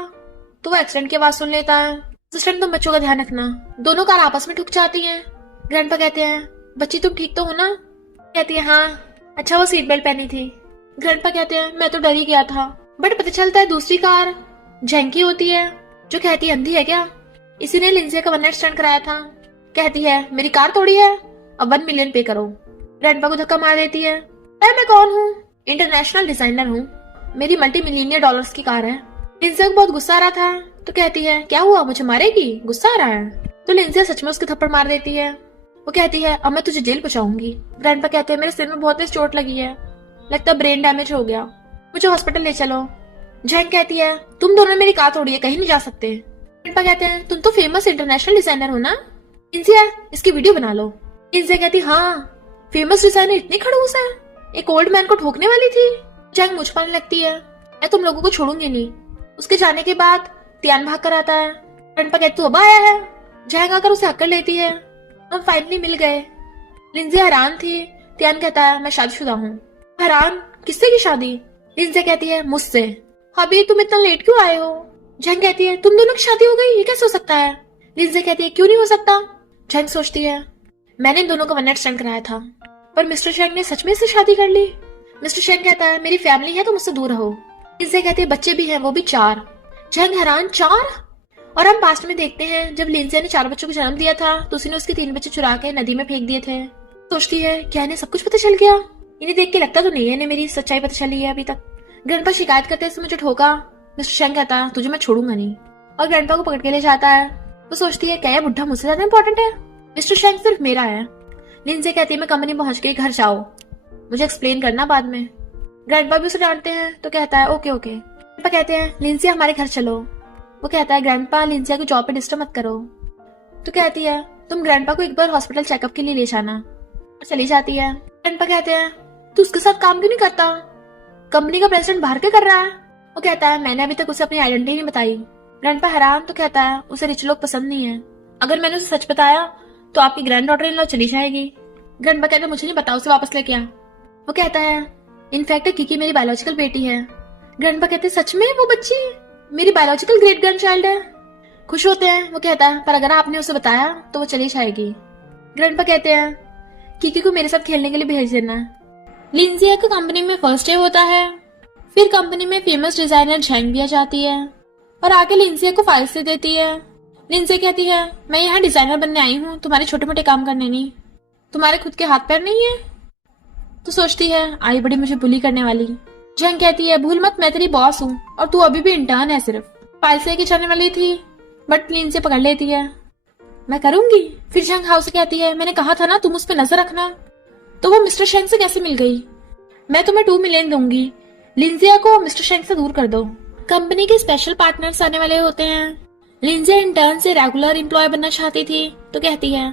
तो वो एक्सीडेंट की आवाज सुन लेता है। सिस्टर तुम बच्चों का ध्यान रखना। दोनों कार आपस में ठुक जाती हैं। ग्रैंडपा कहते हैं बच्ची तुम ठीक तो हो ना। कहती है हाँ। अच्छा वो सीट बेल्ट पहनी थी। ग्रैंडपा कहते हैं मैं तो डर ही गया था। बट पता चलता है दूसरी कार झेंकी होती है जो कहती है अंधी है क्या, इसी ने लिंजिया का वन नाइट स्टैंड कराया था। कहती है मेरी कार तोड़ी है, अब 1 मिलियन पे करो। ग्रैंडपा को धक्का मार देती है। मैं कौन हूँ, इंटरनेशनल डिजाइनर हूँ, मेरी मल्टी मिलियनियर डॉलर्स की कार है। लिंजिया को बहुत गुस्सा आ रहा था तो कहती है क्या हुआ मुझे मारेगी, गुस्सा आ रहा है। तो लिंजिया सच में उसके थप्पड़ मार देती है। वो कहती है अब मैं तुझे जेल पहुंचाऊंगी। ग्रैंडपा कहते हैं मेरे सिर में बहुत तेज चोट लगी है, लगता ब्रेन डैमेज हो गया, मुझे हॉस्पिटल ले चलो। झैंग कहती है तुम दोनों मेरी कार तोड़ी है, कहीं नहीं जा सकते। ग्रैंडपा कहते हैं तुम तो फेमस इंटरनेशनल डिजाइनर हो ना, लिंजिया इसकी वीडियो बना लो। लिंजिया कहती हाँ फेमस डिजाइनर इतनी खड़ूस है, एक ओल्ड मैन को ठोकने वाली थी। झैंग मुझ पाने लगती है मैं तुम लोगों को छोड़ूंगी नहीं। उसके जाने के बाद तियान भाग कर आता है। ग्रैंडपा कहती तू अब आया है। झैंग आकर उसे हक्कर लेती है। हम फाइनली मिल गए। लिंजिया हैरान थी। तियान कहता है मैं शादीशुदा हूँ। हैरान किससे की शादी। लिंजिया कहती है मुझसे। अभी तुम इतना लेट क्यों आए हो। झैंग कहती है तुम दोनों की शादी हो गई, ये कैसे हो सकता है। लिंजिया कहती है क्यों नहीं हो सकता। झैंग सोचती है मैंने इन दोनों का वन नाइट स्टैंड कराया था पर मिस्टर शेंग ने सच में से शादी कर ली। मिस्टर शेंग कहता है मेरी फैमिली है तो मुझसे दूर रहो। लिंजिया कहती है बच्चे भी हैं, वो भी 4। झैंग हैरान 4। और हम पास्ट में देखते हैं जब लिंजिया ने 4 बच्चों को जन्म दिया था तो उसने उसके 3 बच्चे चुरा के नदी में फेंक दिए थे। सोचती है क्या इन्हें सब कुछ पता चल गया, इन्हें देख के लगता तो नहीं है इन्हें मेरी सच्चाई पता चली है अभी तक। ग्रैंडपा शिकायत करते हैं मुझे ठोका। मिस्टर शेंग कहता है तुझे मैं छोड़ूंगा नहीं। और ग्रैंडपा को पकड़ के ले जाता है। वो सोचती है क्या ये बुढ़ा मुझसे ज्यादा इंपॉर्टेंट है, मिस्टर शैंक सिर्फ मेरा है। लिंडसे कहती है मैं कंपनी पहुंच गई, घर जाओ, मुझे एक्सप्लेन करना बाद में। ग्रैंडपा भी उसे डांटते हैं तो कहता है ओके ओके। ग्रैंडपा कहते हैं लिंडसे हमारे घर चलो। वो कहता है ग्रैंडपा लिंडसे को जॉब पे डिस्टर्ब मत करो। तो कहती है तुम ग्रैंडपा को एक बार हॉस्पिटल चेकअप के लिए ले जाना। और चली जाती है। ग्रैंडपा कहते हैं तू उसके साथ काम क्यों नहीं करता, कंपनी का प्रेसिडेंट बाहर क्या कर रहा है। वो कहता है मैंने अभी तक उसे अपनी आइडेंटिटी नहीं बताई। ग्रैंडपा हैरान तो कहता है उसे रिच लोग पसंद नहीं है, अगर मैंने उसे सच बताया तो आपकी ग्रैंड डॉटर इन लॉ चली जाएगी। ग्रैंडपा कहता है मुझे नहीं पता, उसे वापस लेके आ। वो कहता है इनफैक्ट किकी मेरी बायोलॉजिकल बेटी है। ग्रैंडपा कहते हैं सच में वो बच्ची मेरी बायोलॉजिकल ग्रेट ग्रैंड चाइल्ड है। खुश होते हैं। वो कहता है पर अगर आपने उसे बताया तो वो चली जाएगी। ग्रैंडपा कहते हैं किकी को मेरे साथ खेलने के लिए भेज देना। लिंजिया को कंपनी में फर्स्ट डे होता है। फिर कंपनी में फेमस डिजाइनर झैंग भी आ जाती है और आके लिंजिया को फाइल्स दे देती है। लिंजिया कहती है मैं यहाँ डिजाइनर बनने आई हूँ, तुम्हारे छोटे मोटे काम करने नहीं, तुम्हारे खुद के हाथ पैर नहीं है। तो सोचती है आई बड़ी मुझे बुली करने वाली। झैंग कहती है भूल मत मैं तेरी बॉस हूँ और तू अभी भी इंटर्न है, सिर्फ फाइल्स लेके चलने वाली थी बट लिंजिया पकड़ लेती है, मैं करूंगी। फिर झैंग हाउस से कहती है मैंने कहा था ना तुम उस पर नजर रखना। तो वो मिस्टर शेंग से कैसे मिल गई, मैं तुम्हें 2 मिलियन दूंगी, लिंजिया को मिस्टर शेंग से दूर कर दो। कंपनी के स्पेशल पार्टनर्स आने वाले होते हैं। लिंजिया इंटर्न से रेगुलर एम्प्लॉय बनना चाहती थी तो कहती है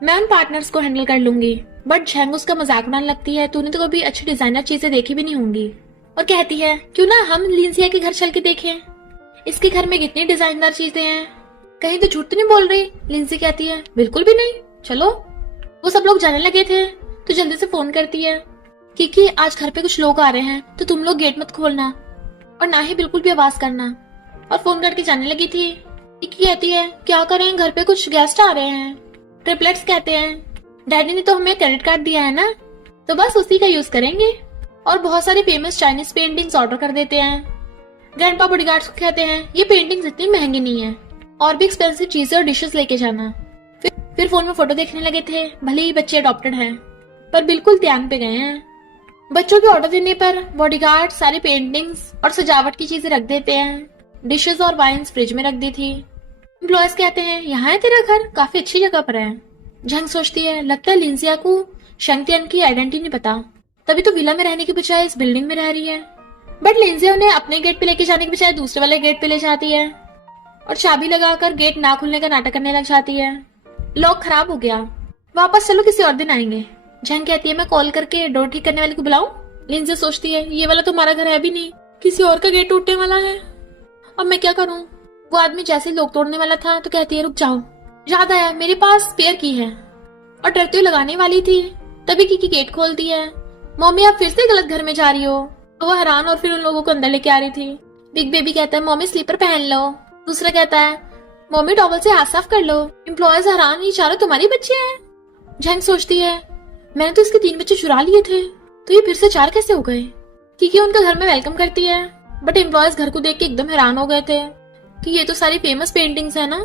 मैं उन पार्टनर्स को हैंडल कर लूंगी, बट झैंग उसका मजाक उड़ाने लगती है तूने तो कभी अच्छी डिजाइनर चीजें देखी भी नहीं होंगी। और कहती है क्यों ना हम लिंजिया के घर चल के देखें, इसके घर में कितनी डिजाइनर चीजें हैं, कहीं तो झूठ तो नहीं बोल रही। लिंजी कहती है बिल्कुल भी नहीं, चलो। वो सब लोग जाने लगे थे तो जल्दी से फोन करती है क्योंकि आज घर पे कुछ लोग आ रहे हैं तो तुम लोग गेट मत खोलना और ना ही बिल्कुल भी आवाज करना। और फोन करके जाने लगी थी। किकी कहती है क्या करें घर पे कुछ गेस्ट आ रहे हैं। ट्रिपलेट्स कहते हैं डैडी ने तो हमें क्रेडिट कार्ड दिया है ना, तो बस उसी का यूज करेंगे। और बहुत सारी फेमस चाइनीज पेंटिंग्स ऑर्डर कर देते हैं। ग्रैंडपा बॉडीगार्ड्स को कहते हैं ये पेंटिंग्स इतनी महंगी नहीं है, और भी एक्सपेंसिव चीजें और डिशेस लेके जाना। फिर फोन में फोटो देखने लगे थे। भले ही बच्चे अडॉप्टेड हैं पर बिल्कुल ध्यान पे गए हैं। बच्चों के ऑर्डर देने पर बॉडीगार्ड सारी पेंटिंग्स और सजावट की चीजें रख देते हैं। डिशेस और वाइन्स फ्रिज में रख दी थी। एम्प्लॉयज कहते हैं यहाँ है तेरा घर, काफी अच्छी जगह पर है। झंग सोचती है लगता है लिंजिया को शंगतियन की आइडेंटिटी नहीं पता, तभी तो विला में रहने की बजाय इस बिल्डिंग में रह रही है। बट लिंजिया उन्हें अपने गेट पे लेके जाने की बजाय दूसरे वाले गेट पे ले जाती है और चाबी लगाकर गेट ना खुलने का नाटक करने लग जाती है। लॉक खराब हो गया, वापस चलो किसी और दिन आएंगे। झंग कहती है मैं कॉल करके डोर ठीक करने वाले को बुलाऊं। लिंजिया सोचती है ये वाला तुम्हारा घर है भी नहीं, किसी और का गेट टूटने वाला है, अब मैं क्या करूं। वो आदमी जैसे लोग तोड़ने वाला था तो कहती है रुक जाओ, याद आया मेरे पास स्पेयर की है। और डरते हुए लगाने वाली थी तभी की गेट खोलती है। मम्मी आप फिर से गलत घर में जा रही हो। तो वो हैरान और फिर उन लोगों को अंदर लेके आ रही थी। बिग बेबी कहता है मम्मी स्लीपर पहन लो। दूसरा कहता है मम्मी टॉवल से हाथ साफ कर लो। एम्प्लॉयज हैरान ये चारों तुम्हारे बच्चे हैं। झंग सोचती है मैंने तो इसके 3 बच्चे चुरा लिए थे तो ये फिर से 4 कैसे हो गए। क्योंकि उनका घर में वेलकम करती है बट एम्प्लॉयज घर को देख के एकदम हैरान हो गए थे कि ये तो सारी फेमस पेंटिंग्स है ना।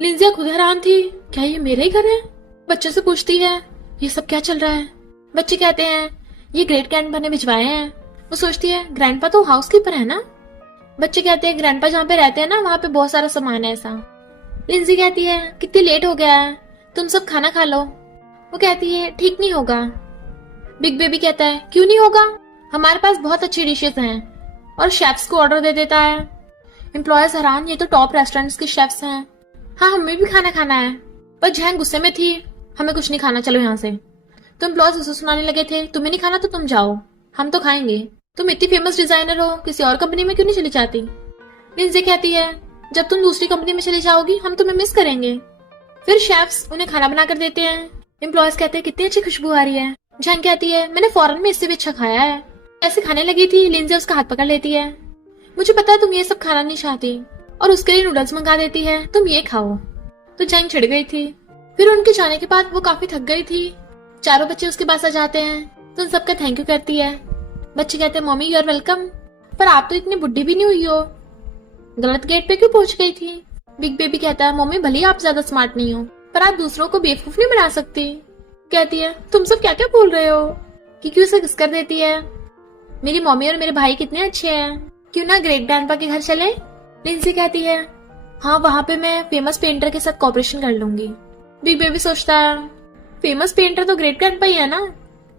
लिंजिया खुद हैरान थी क्या ये मेरा ही घर है। बच्चों से पूछती है ये सब क्या चल रहा है। बच्चे कहते हैं ये ग्रेट ग्रैंडपा ने भिजवाए हैं। वो सोचती है ग्रैंडपा तो हाउसकीपर है ना। बच्चे कहते हैं ग्रैंडपा जहाँ पे रहते हैं ना वहाँ पे बहुत सारा सामान है ऐसा। लिंजी कहती है कितनी लेट हो गया है, तुम सब खाना खा लो। वो कहती है ठीक नहीं होगा। बिग बेबी कहता है क्यों नहीं होगा, हमारे पास बहुत अच्छी डिशेस हैं। और शेफ्स को ऑर्डर दे देता है। एम्प्लॉयज हैरान ये तो टॉप रेस्टोरेंट्स के शेफ्स हैं। हाँ हमें भी खाना खाना है। पर झैंग गुस्से में थी हमें कुछ नहीं खाना, चलो यहाँ से। तो एम्प्लॉयज उसे सुनाने लगे थे तुम्हें नहीं खाना तो तुम जाओ, हम तो खाएंगे। तुम इतनी फेमस डिजाइनर हो किसी और कंपनी में क्यों नहीं चली जाती। लिंजी कहती है जब तुम दूसरी कंपनी में चली जाओगी हम तुम्हें मिस करेंगे। फिर शेफ्स उन्हें खाना बना कर देते हैं। एम्प्लॉयज कहते हैं कितनी अच्छी खुशबू आ रही है। झंग कहती है मैंने फॉरेन में इससे भी अच्छा खाया है। ऐसे खाने लगी थी लिंजी उसका हाथ पकड़ लेती है। मुझे पता है तुम ये सब खाना नहीं चाहती और उसके लिए नूडल्स मंगा देती है, तुम ये खाओ। तो झंग छिड़ गई थी। फिर उनके जाने के बाद वो काफी थक गई थी। चारों बच्चे उसके पास आ जाते हैं तो उन सबका थैंक यू करती है। बच्चे कहते हैं मम्मी यू आर वेलकम, पर आप तो इतनी बुढ़ी भी नहीं हुई हो, गलत गेट पे क्यों पहुंच गई थी। बिग बेबी कहता है मम्मी भले आप ज्यादा स्मार्ट नहीं हो पर आप दूसरों को बेवकूफ नहीं बना सकती। कहती है तुम सब क्या क्या बोल रहे हो। क्योंकि उसे किस कर देती है मेरी मम्मी और मेरे भाई कितने अच्छे हैं, क्यों ना ग्रेट ग्रैंडपा के घर चले। लिंजी कहती है हाँ, वहाँ पे मैं फेमस पेंटर के साथ कॉपरेशन कर लूंगी। बिग बेबी सोचता है फेमस पेंटर तो ग्रेट ग्रैंडपा ही है ना।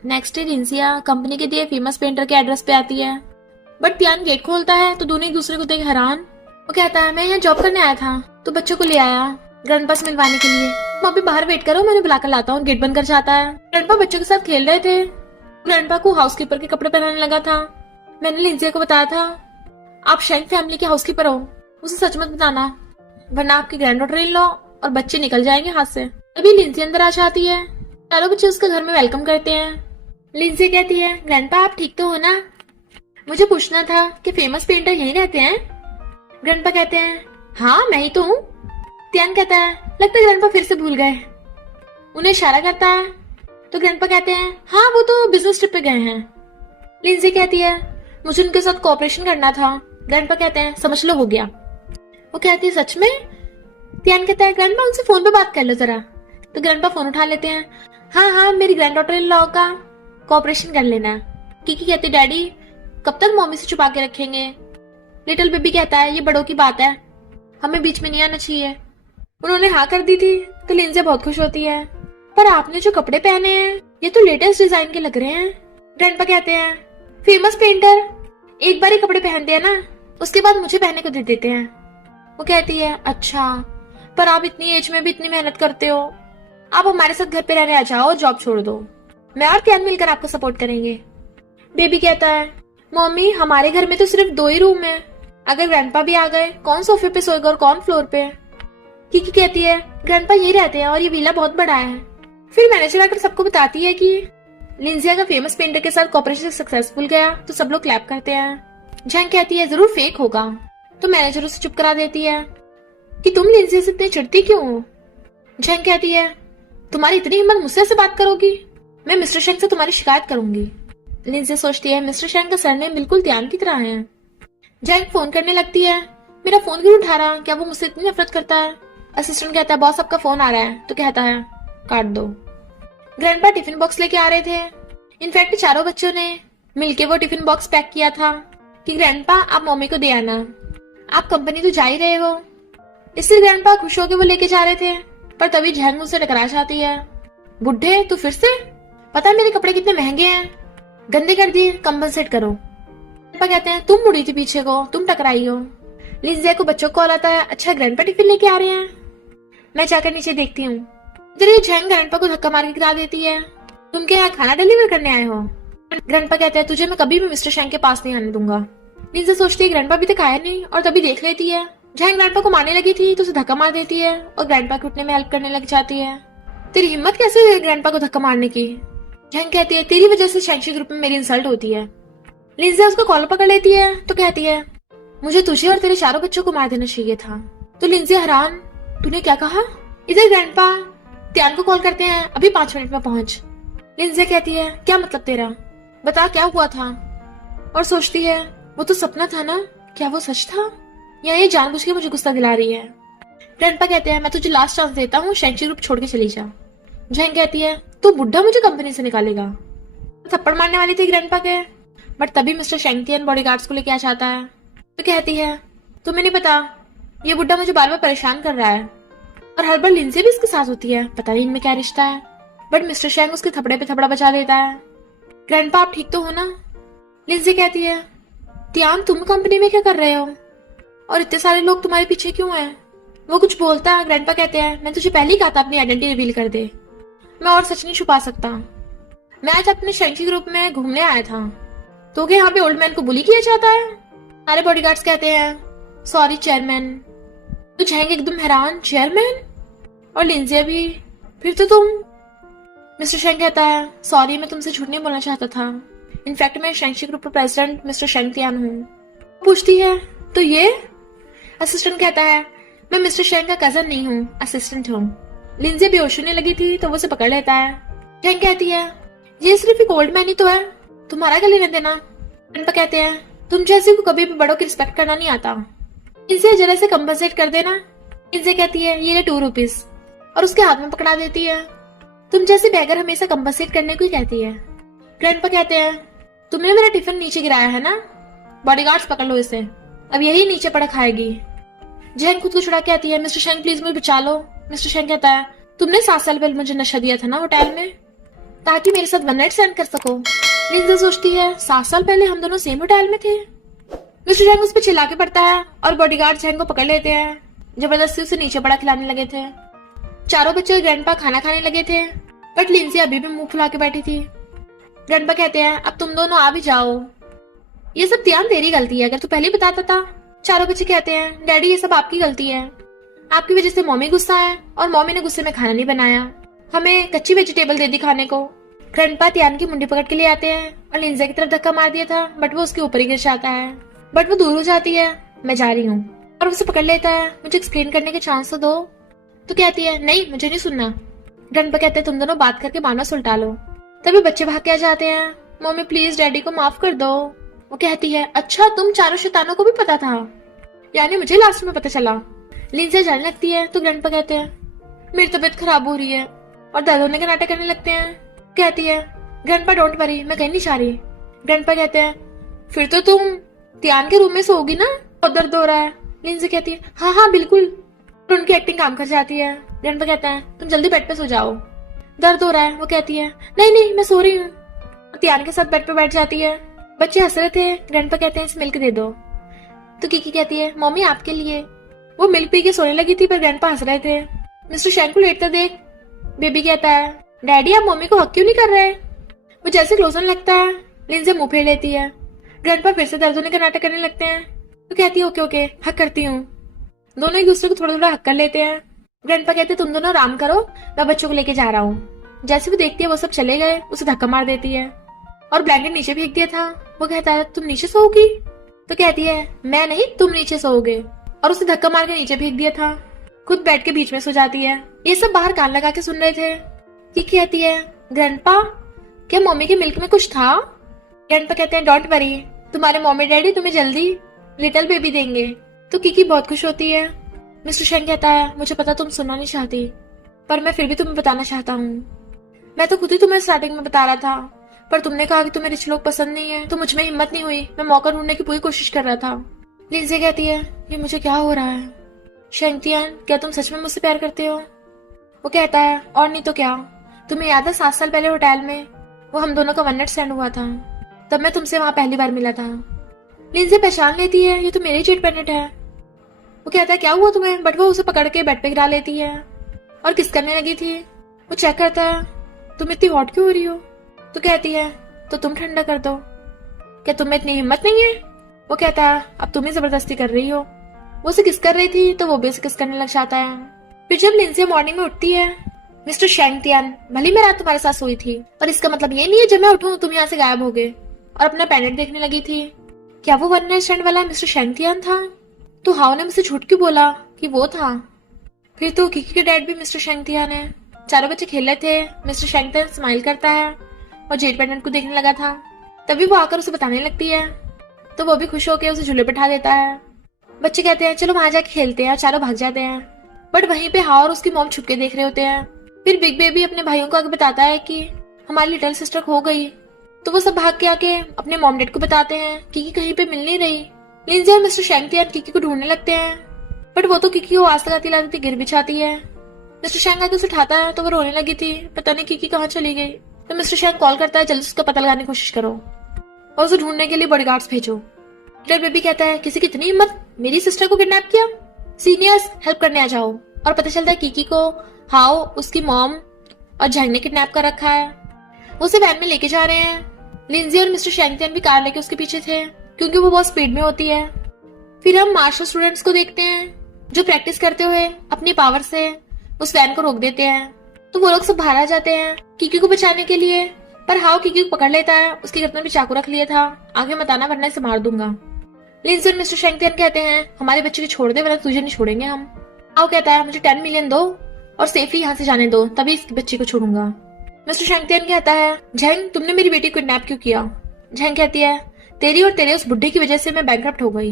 नेक्स्ट डे लिंसिया कंपनी के दिए फेमस पेंटर के एड्रेस पे आती है, बट त्यान गेट खोलता है तो दोनों एक दूसरे को देख हैरान। वो कहता है मैं यहाँ जॉब करने आया था तो बच्चों को ले आया ग्रैंडपा से मिलवाने के लिए। तुम अभी बाहर वेट करो, मैंने बुलाकर लाता हूँ। गेट बंद कर जाता है। ग्रैंडपा बच्चों के साथ खेल रहे थे। ग्रैंडपा को हाउसकीपर के कपड़े पहनाने लगा था। मैंने लिंसिया को बताया था आप शेंक फैमिली के हाउसकीपर हो, उसे सच मत बताना वरना आपकी ग्रैंड डॉटर इन लॉ और बच्चे निकल जाएंगे हाथ से। अभी लिंसिया अंदर आ जाती है। चारों बच्चे उसके घर में वेलकम करते हैं। लिंसिया कहती है ग्रैंडपा आप ठीक तो हो ना, मुझे पूछना था कि फेमस पेंटर यहीं रहते हैं। ग्रैंडपा कहते हैं हाँ मैं ही तो हूँ। त्यान कहता है लगता है ग्रैंडपा फिर से भूल गए। उन्हें इशारा करता है तो ग्रैंडपा कहते हैं हाँ वो तो बिजनेस ट्रिप पे गए हैं। लिंसी कहती है मुझे उनके साथ कोऑपरेशन करना था। ग्रैंडपा कहते हैं समझ लो हो गया। वो कहती है सच में। त्यान कहता है ग्रैंडपा उनसे फोन पे बात कर लो जरा। तो ग्रैंडपा फोन उठा लेते हैं। हाँ मेरी ग्रैंड डॉटर इन लॉ का कोऑपरेशन कर लेना। कीकी कहती डैडी कब तक मम्मी से छुपा के रखेंगे। लिटिल बेबी कहता है ये बड़ों की बात है, हमें बीच में नहीं आना चाहिए। उन्होंने हाँ कर दी थी तो लिंसिया बहुत खुश होती है। पर आपने जो कपड़े पहने हैं ये तो लेटेस्ट डिजाइन के लग रहे हैं। ग्रैंडपा कहते हैं फेमस पेंटर एक बार ही कपड़े पहनते हैं ना, उसके बाद मुझे पहनने को दे देते हैं। वो कहती है अच्छा पर आप इतनी एज में भी इतनी मेहनत करते हो, आप हमारे साथ घर पे रहने आ जाओ और जॉब छोड़ दो, मैं और त्यान मिलकर आपको सपोर्ट करेंगे। बेबी कहता है मम्मी हमारे घर में तो सिर्फ 2 ही रूम है, अगर ग्रैंडपा भी आ गए कौन सोफे पे सोएगा और कौन फ्लोर पे। कीकी कहती है ग्रैंडपा यही रहते हैं और ये विला बहुत बड़ा है। फिर मैनेजर आकर सबको बताती है कि लिंसिया का फेमस पेंटर के साथ कॉपरेशन सक्सेसफुल गया तो सब लोग क्लैप करते हैं। झंग कहती है जरूर फेक होगा तो मैनेजर उसे चुप करा देती है कि तुम लिंसिया से इतनी चिढ़ती क्यों हो। झंग कहती है तुम्हारी इतनी हिम्मत मुझसे ऐसे बात करोगी, मैं मिस्टर शेंग से तुम्हारी शिकायत करूंगी। लिंसिया सोचती है मिस्टर शेंग का सरनेम बिल्कुल त्यान की तरह है। झंग फोन करने लगती है मेरा फोन क्यों उठा रहा, क्या वो मुझसे इतनी नफरत करता है। असिस्टेंट कहता है बॉस आपका फोन आ रहा है तो कहता है काट दो। ग्रैंडपा टिफिन बॉक्स लेके आ रहे थे। इनफैक्ट चारों बच्चों ने मिलके वो टिफिन बॉक्स पैक किया था कि ग्रैंडपा आप मम्मी को दे आना, आप कंपनी तो जा ही रहे हो। इसलिए ग्रैंडपा खुश होकर वो लेके जा रहे थे, पर तभी झंग उसे टकरा जाती है। बुढ़े तू फिर से, पता है मेरे कपड़े कितने महंगे हैं, गंदे कर दिए, कंपनसेट करो। ग्रैंडपा कहते हैं तुम मुड़ी थी पीछे को, तुम टकराई हो। लिंसिया को बच्चों को कॉल आता है अच्छा ग्रैंडपा टिफिन लेके आ रहे हैं, मैं जाकर नीचे देखती हूँ। इधर ये झंग ग्रैंडपा को धक्का मार के गिरा देती है तुम क्या यहाँ खाना डिलीवर करने आए हो। ग्रैंडपा कहते हैं तुझे मैं कभी भी मिस्टर शेंग के पास नहीं आने दूंगा। लिंसिया सोचती है ग्रैंडपा भी तक आया नहीं और तभी देख लेती है झंग ग्रैंडपा को मारने लगी थी तो उसे धक्का मार देती है और ग्रैंडपा के उठने में हेल्प करने लग जाती है। तेरी हिम्मत कैसे हुई ग्रैंडपा को धक्का मारने की। झंग कहती है तेरी वजह से शेंगशी ग्रुप में मेरी इंसल्ट होती है। लिंसिया उसको कॉलर पकड़ लेती है तो कहती है मुझे तुझे और तेरे चारों बच्चों को मार देना चाहिए था। तो लिंसिया हैरान तूने क्या कहा। इधर ग्रैंडपा त्यान को कॉल करते हैं अभी 5 मिनट में पहुंच। लिंसिया कहती है क्या मतलब तेरा, बता क्या हुआ था। और सोचती है वो तो सपना था ना, क्या वो सच था या ये जानबूझ के मुझे गुस्सा दिला रही है। ग्रैंडपा कहते हैं मैं तुझे लास्ट चांस देता हूँ, शेंगशी ग्रुप छोड़ के चली जा। झंग कहती है तू बुढ़ा मुझे कंपनी से निकालेगा। थप्पड़ मारने वाली थी ग्रैंडपा के, बट तभी मिस्टर शेंगटियन बॉडीगार्ड्स को लेके आ जाता है। तो कहती है तुम्हें नहीं पता ये बुढ़ा मुझे बार बार परेशान कर रहा है और हर बार लिंसिया भी इसके साथ होती है, पता नहीं इनमें क्या रिश्ता है। बट मिस्टर शेंग उसके थपड़े पे थपड़ा बचा देता है। ग्रैंडपा आप ठीक तो हो ना। लिंसिया कहती है त्यान तुम कंपनी में क्या कर रहे हो और इतने सारे लोग तुम्हारे पीछे क्यों हैं। वो कुछ बोलता है। ग्रैंडपा कहते हैं मैं तुझे पहले ही कहा था अपनी आइडेंटिटी रिवील कर दे, मैं और सच नहीं छुपा सकता। मैं आज अपने शेंगशी ग्रुप में घूमने आया था तो क्या यहाँ पे ओल्ड मैन को बुली किया जाता है। सारे बॉडीगार्ड्स कहते हैं सॉरी चेयरमैन। तो झंग एकदम हैरान चेयरमैन, और लिंसिया भी फिर तो तुम। मिस्टर शेंग कहता है सॉरी मैं तुमसे झूठ नहीं बोलना चाहता था, इनफैक्ट मैं शेंगशी ग्रुप का प्रेसिडेंट मिस्टर शेंग त्यान हूँ। पूछती है तो ये। असिस्टेंट कहता है मैं मिस्टर शेंग का कजन नहीं हूँ, असिस्टेंट हूँ। लिंसिया बेहोश होने लगी थी तो वो उसे पकड़ लेता है। झंग कहती है ये सिर्फ एक ओल्ड मैन ही तो है, तुम्हारा क्या लेना देना। ग्रैंडपा कहते हैं तुम जैसे को कभी भी बड़ों की रिस्पेक्ट करना नहीं आता, इनसे जरा से कंपनसेट कर देना। इनसे कहती है ये ले 2 रुपीज और उसके हाथ में पकड़ा देती है। तुम जैसे बैगर हमेशा कंपनसेट करने को ही कहती है। ग्रैंडपा कहते हैं तुमने मेरा टिफिन नीचे गिराया है ना, बॉडीगार्ड्स पकड़ लो इसे, अब यही नीचे पड़ा खाएगी। जैंग खुद को छुड़ा के आती है, मिस्टर शेंग प्लीज मुझे बचा लो। मिस्टर शेंग कहता है तुमने 7 साल पहले मुझे नशा दिया था ना होटल में, ताकि मेरे साथ वन नाइट स्टैंड कर सको। लिंजा सोचती है 7 साल पहले हम दोनों सेम होटल में थे। मिस्टर शेंग उस पर चिल्ला के पड़ता है और बॉडीगार्ड जैंग को पकड़ लेते हैं। जबरदस्ती उसे नीचे पड़ा खिलाने लगे थे। चारों बच्चे ग्रैंडपा खाना खाने लगे थे, बट लिंजी अभी भी मुंह फुला के बैठी थी। ग्रैंडपा कहते हैं अब तुम दोनों आ भी जाओ, ये सब ध्यान तेरी गलती है, अगर तू पहले ही बताता था। चारों बच्चे कहते हैं डैडी ये सब आपकी गलती है, आपकी वजह से मम्मी गुस्सा है और मम्मी ने गुस्से में खाना नहीं बनाया, हमें कच्ची वेजिटेबल दे दी खाने को। ग्रैंडपा त्यान की मुंडी पकड़ के ले आते हैं और लिंजा की तरफ धक्का मार दिया था, बट वो उसके ऊपर ही गिर जाता है। बट वो दूर हो जाती है, मैं जा रही हूँ, और उसे पकड़ लेता है। मुझे एक्सप्लेन करने के चांस तो दो। तो कहती है नहीं मुझे नहीं सुनना। ग्रैंडपा कहते हैं तुम दोनों बात करके मामला सुलटा लो। तभी बच्चे भाग के आ जाते हैं। मम्मी प्लीज डैडी को माफ कर दो। वो कहती है अच्छा तुम चारों शैतानों को भी पता था, यानी मुझे लास्ट में पता चला। लिंजा जाने लगती है तो ग्रैंडपा कहते हैं मेरी तबीयत खराब हो रही है और दर्द होने का नाटक करने लगते हैं। कहती है ग्रैंडपा डोंट वरी, मैं कहीं नहीं जा रही। ग्रैंडपा कहते हैं फिर तो तुम त्यान के रूम में सोओगी ना, और दर्द हो रहा है। लिंजा कहती है हाँ हाँ बिल्कुल, और उनकी एक्टिंग काम कर जाती है। ग्रैंडपा कहते हैं तुम जल्दी बेड पे सो जाओ, दर्द हो रहा है। वो कहती है नहीं नहीं मैं सो रही हूँ, त्यान के साथ बेड पे बैठ जाती है। बच्चे हंस रहे थे। ग्रैंडपा कहते हैं इसे मिल्क दे दो। तो किकी कहती है मम्मी आपके लिए। वो मिल्क पी के सोने लगी थी पर ग्रैंडपा हंस रहे थे। मिस्टर शेंग को लेटते देख बेबी कहता है डैडी आप मम्मी को हक क्यों नहीं कर रहे। वो जैसे क्लोज होने लगता है लिंजा मुंह फेर लेती है। ग्रैंडपा फिर से दर्द होने का नाटक करने लगते हैं। तो कहती है ओके ओके हक करती हूँ। दोनों एक दूसरे को थोड़ा थोड़ा हक कर लेते हैं। ग्रैंडपा कहते तुम दोनों आराम करो, मैं बच्चों को लेके जा रहा हूँ। जैसे वो देखती है वो सब चले गए, उसे धक्का मार देती है और ब्लैंकेट नीचे फेंक दिया था। वो कहता है तुम नीचे सोओगी। तो कहती है मैं नहीं तुम नीचे सोओगे, और उसे धक्का मार के नीचे फेंक दिया था। खुद बेड के बीच में सो जाती है। ये सब बाहर कान लगा के सुन रहे थे। की कहती है ग्रैंडपा क्या मम्मी के मिल्क में कुछ था। ग्रैंडपा कहते हैं डोंट वरी, तुम्हारे मम्मी डैडी तुम्हें जल्दी लिटिल बेबी देंगे। तो किकी बहुत खुश होती है। मिस्टर शेंग कहता है मुझे पता तुम सुनना नहीं चाहती, पर मैं फिर भी तुम्हें बताना चाहता हूँ। मैं तो खुद ही तुम्हें स्टार्टिंग में बता रहा था, पर तुमने कहा कि तुम्हें रिच लोग पसंद नहीं है, तो मुझ में हिम्मत नहीं हुई। मैं मौका ढूंढने की पूरी कोशिश कर रहा था। लिंजी कहती है ये मुझे क्या हो रहा है। शेंगतियान क्या तुम सच में मुझसे प्यार करते हो। वो कहता है और नहीं तो क्या, तुम्हें याद है 7 साल पहले होटल में वो हम दोनों का वन नाइट स्टैंड हुआ था, तब मैं तुमसे वहां पहली बार मिला था। लिंजी पहचान लेती है ये तो मेरी चिट पेनेट है। वो कहता है क्या हुआ तुम्हें, बट वो उसे पकड़ के बेड पे गिरा लेती है और किस करने लगी थी। वो चेक करता है तुम इतनी हॉट क्यों हो रही हो। तो कहती है तो तुम ठंडा कर दो, क्या तुम्हें इतनी हिम्मत नहीं है। वो कहता है अब तुम ही जबरदस्ती कर रही हो। वो उसे किस कर रही थी तो वो भी उसे किस करने लग जाता है। फिर जब लिंजी मॉर्निंग में उठती है मिस्टर शेंगतियान भली मैं रात तुम्हारे साथ सोई थी, पर इसका मतलब ये नहीं है जब मैं उठूं तुम यहाँ से गायब हो गए और अपना पेनेट देखने लगी थी। क्या वो वन नाइट स्टैंड वाला मिस्टर शेंगतियान था। तो हाउ ने मुझसे झूठ क्यों बोला कि वो था। फिर तो किकी के डैड भी मिस्टर शेंगतियान है। चारों बच्चे खेल रहे थे। मिस्टर शेंगतियान स्माइल करता है और जेड पेंडेंट को देखने लगा था। तभी वो आकर उसे बताने लगती है, तो वो भी खुश होकर उसे झूले बैठा देता है। बच्चे कहते हैं चलो वहां जाके खेलते हैं, और चारों भाग जाते हैं। बट वहीं पे हाउ और उसकी मॉम छुप के देख रहे होते हैं। फिर बिग बेबी अपने भाइयों को आगे बताता है कि हमारी लिटिल सिस्टर खो गई। तो वो सब भाग के आके अपने मॉम डैड को बताते हैं किकी कहीं पे मिल नहीं रही। लिंजी और मिस्टर शेंगतियान किकी को ढूंढने लगते हैं, बट वो तो किकी को आस लगाती लाती गिर भी जाती है। मिस्टर शेंग आके उसे उठाता है तो वो रोने लगी थी, पता नहीं किकी कहाँ चली गई। तो मिस्टर शेंग कॉल करता है जल्दी उसका पता लगाने की कोशिश करो और उसे ढूंढने के लिए बॉडीगार्ड्स भेजो। लिटिल बेबी कहता है किसी की इतनी हिम्मत, मेरी सिस्टर को किडनैप किया। सीनियर्स हेल्प करने आ जाओ। और पता चलता है किकी को हाउ, उसकी मॉम और जैंग ने किडनैप कर रखा है। उसे वैन में लेके जा रहे हैं। लिंजी और मिस्टर शेंगतियान भी कार लेके उसके पीछे थे क्योंकि वो बहुत स्पीड में होती है। फिर हम मार्शल स्टूडेंट्स को देखते हैं जो प्रैक्टिस करते हुए अपनी पावर से उस वैन को रोक देते हैं। तो वो लोग सब बाहर आ जाते हैं किकी को बचाने के लिए, पर हाउ किकी को पकड़ लेता है। उसकी गर्दन पे चाकू रख लिया था, आगे मत आना वरना इसे मार दूंगा। लिंजी और मिस्टर शेंगतियान कहते हैं हमारे बच्चे को छोड़ दे वरना तुझे नहीं छोड़ेंगे हम। हाउ कहता है मुझे 10 मिलियन दो और सेफली यहाँ से जाने दो, तभी इस बच्चे को छोड़ूंगा। मिस्टर शेंगतियान कहता है झेंग तुमने मेरी बेटी को किडनैप क्यों किया। झेंग कहती है तेरी और तेरे उस बुढ़े की वजह से मैं बैंकरप्ट हो गई।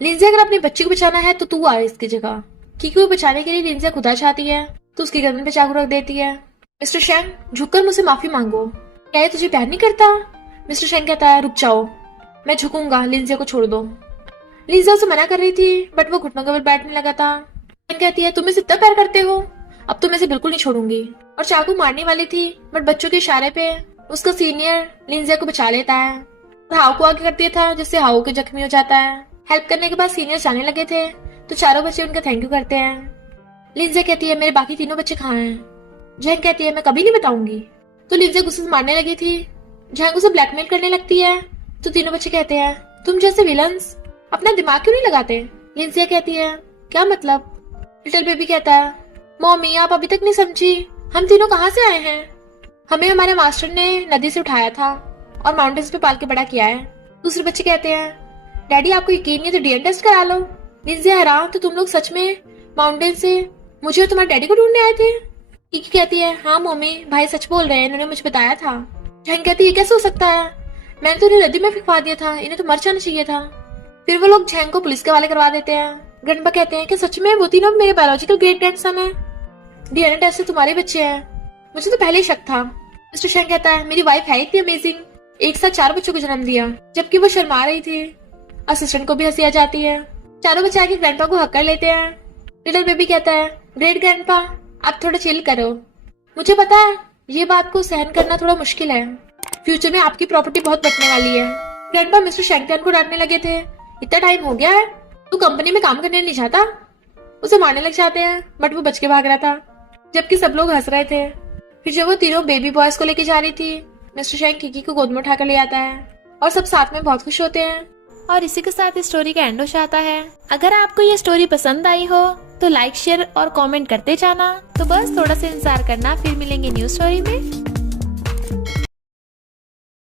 लिंजी अगर अपने बच्चे को बचाना है तो तू आ इसकी जगह। किकी को बचाने के लिए लिंजी खुदा चाहती है तो उसकी गर्दन पे चाकू रख देती है। मिस्टर शेंग झुककर मुझसे माफी मांगो, क्या ये तुझे प्यार नहीं करता। मिस्टर शेंग कहता है रुक जाओ, मैं झुकूंगा, लिंजी को छोड़ दो। लिंजिया उसे मना कर रही थी बट वो घुटनों के बल बैठने लगा था। शैंक कहती है तुम इसे इतना प्यार करते हो, अब तो मैं इसे बिल्कुल नहीं छोड़ूंगी। और चाकू मारने वाली थी बट बच्चों के इशारे पे उसका सीनियर लिंजिया को बचा लेता है और हाउ को आगे कर दिया था, जिससे हाउ के जख्मी हो जाता है। हेल्प करने के बाद सीनियर जाने लगे थे तो चारों बच्चे उनका थैंक यू करते हैं। लिंजिया कहती है मेरे बाकी तीनों बच्चे कहाँ हैं। जैंग कहती है मैं कभी नहीं बताऊंगी। तो लिंजिया गुस्से से मारने लगी थी। जैंग उसे ब्लैकमेल करने लगती है तो तीनों बच्चे कहते हैं तुम जैसे विलन्स अपना दिमाग क्यों नहीं लगाते। लिंजिया कहती है क्या मतलब। लिटिल बेबी कहता है मम्मी आप अभी तक नहीं समझी, हम तीनों कहाँ से आए हैं। हमें हमारे मास्टर ने नदी से उठाया था और माउंटेन्स पे पाल के बड़ा किया है। दूसरे बच्चे कहते हैं डैडी आपको यकीन नहीं तो डीएनए टेस्ट करा लो। लिंजिया हैरान तो तुम लोग सच में माउंटेन से मुझे और तुम्हारे डैडी को ढूंढने आए थे। किकी कहती है हाँ मम्मी भाई सच बोल रहे हैं, इन्होंने मुझे बताया था। जैंग कहती है कैसे हो सकता है, मैंने तो इन्हें नदी में फेंकवा दिया था, इन्हें तो मर जाना चाहिए था। फिर वो लोग जैंग को पुलिस के हवाले करवा देते हैं। ग्रैंडपा कहते हैं कि सच में वो तीनों मेरे बायोलॉजिकल ग्रेट ग्रैंडसन है, डीएनए टेस्ट से तुम्हारे बच्चे हैं। मुझे तो पहले ही शक था। मिस्टर शैंक कहता है मेरी वाइफ है इतनी अमेजिंग, एक साथ 4 बच्चों को जन्म दिया जबकि वो शर्मा रही थी। असिस्टेंट को भी हंसी आ जाती है। चारों बच्चे आके ग्रैंडपा को हक कर लेते हैं। लिटिल बेबी कहता है ग्रेट ग्रैंडपा आप थोड़ा चिल करो, मुझे पता है ये बात को सहन करना थोड़ा मुश्किल है, फ्यूचर में आपकी प्रॉपर्टी बहुत बचने वाली है। ग्रैंडपा मिस्टर शैंकटन को डांटने लगे थे इतना टाइम हो गया है तू कंपनी में काम करने नहीं चाहता। उसे मारने लग जाते हैं बट वो बच के भाग रहा था जबकि सब लोग हंस रहे थे। फिर जब वो तीनों बेबी बॉयज को लेके जा रही थी मिस्टर शैंक किकी को गोद में उठाकर ले आता है और सब साथ में बहुत खुश होते हैं। और इसी के साथ इस स्टोरी का एंड हो जाता है। अगर आपको ये स्टोरी पसंद आई हो तो लाइक शेयर और कमेंट करते जाना। तो बस थोड़ा सा इंतजार करना, फिर मिलेंगे न्यू स्टोरी में।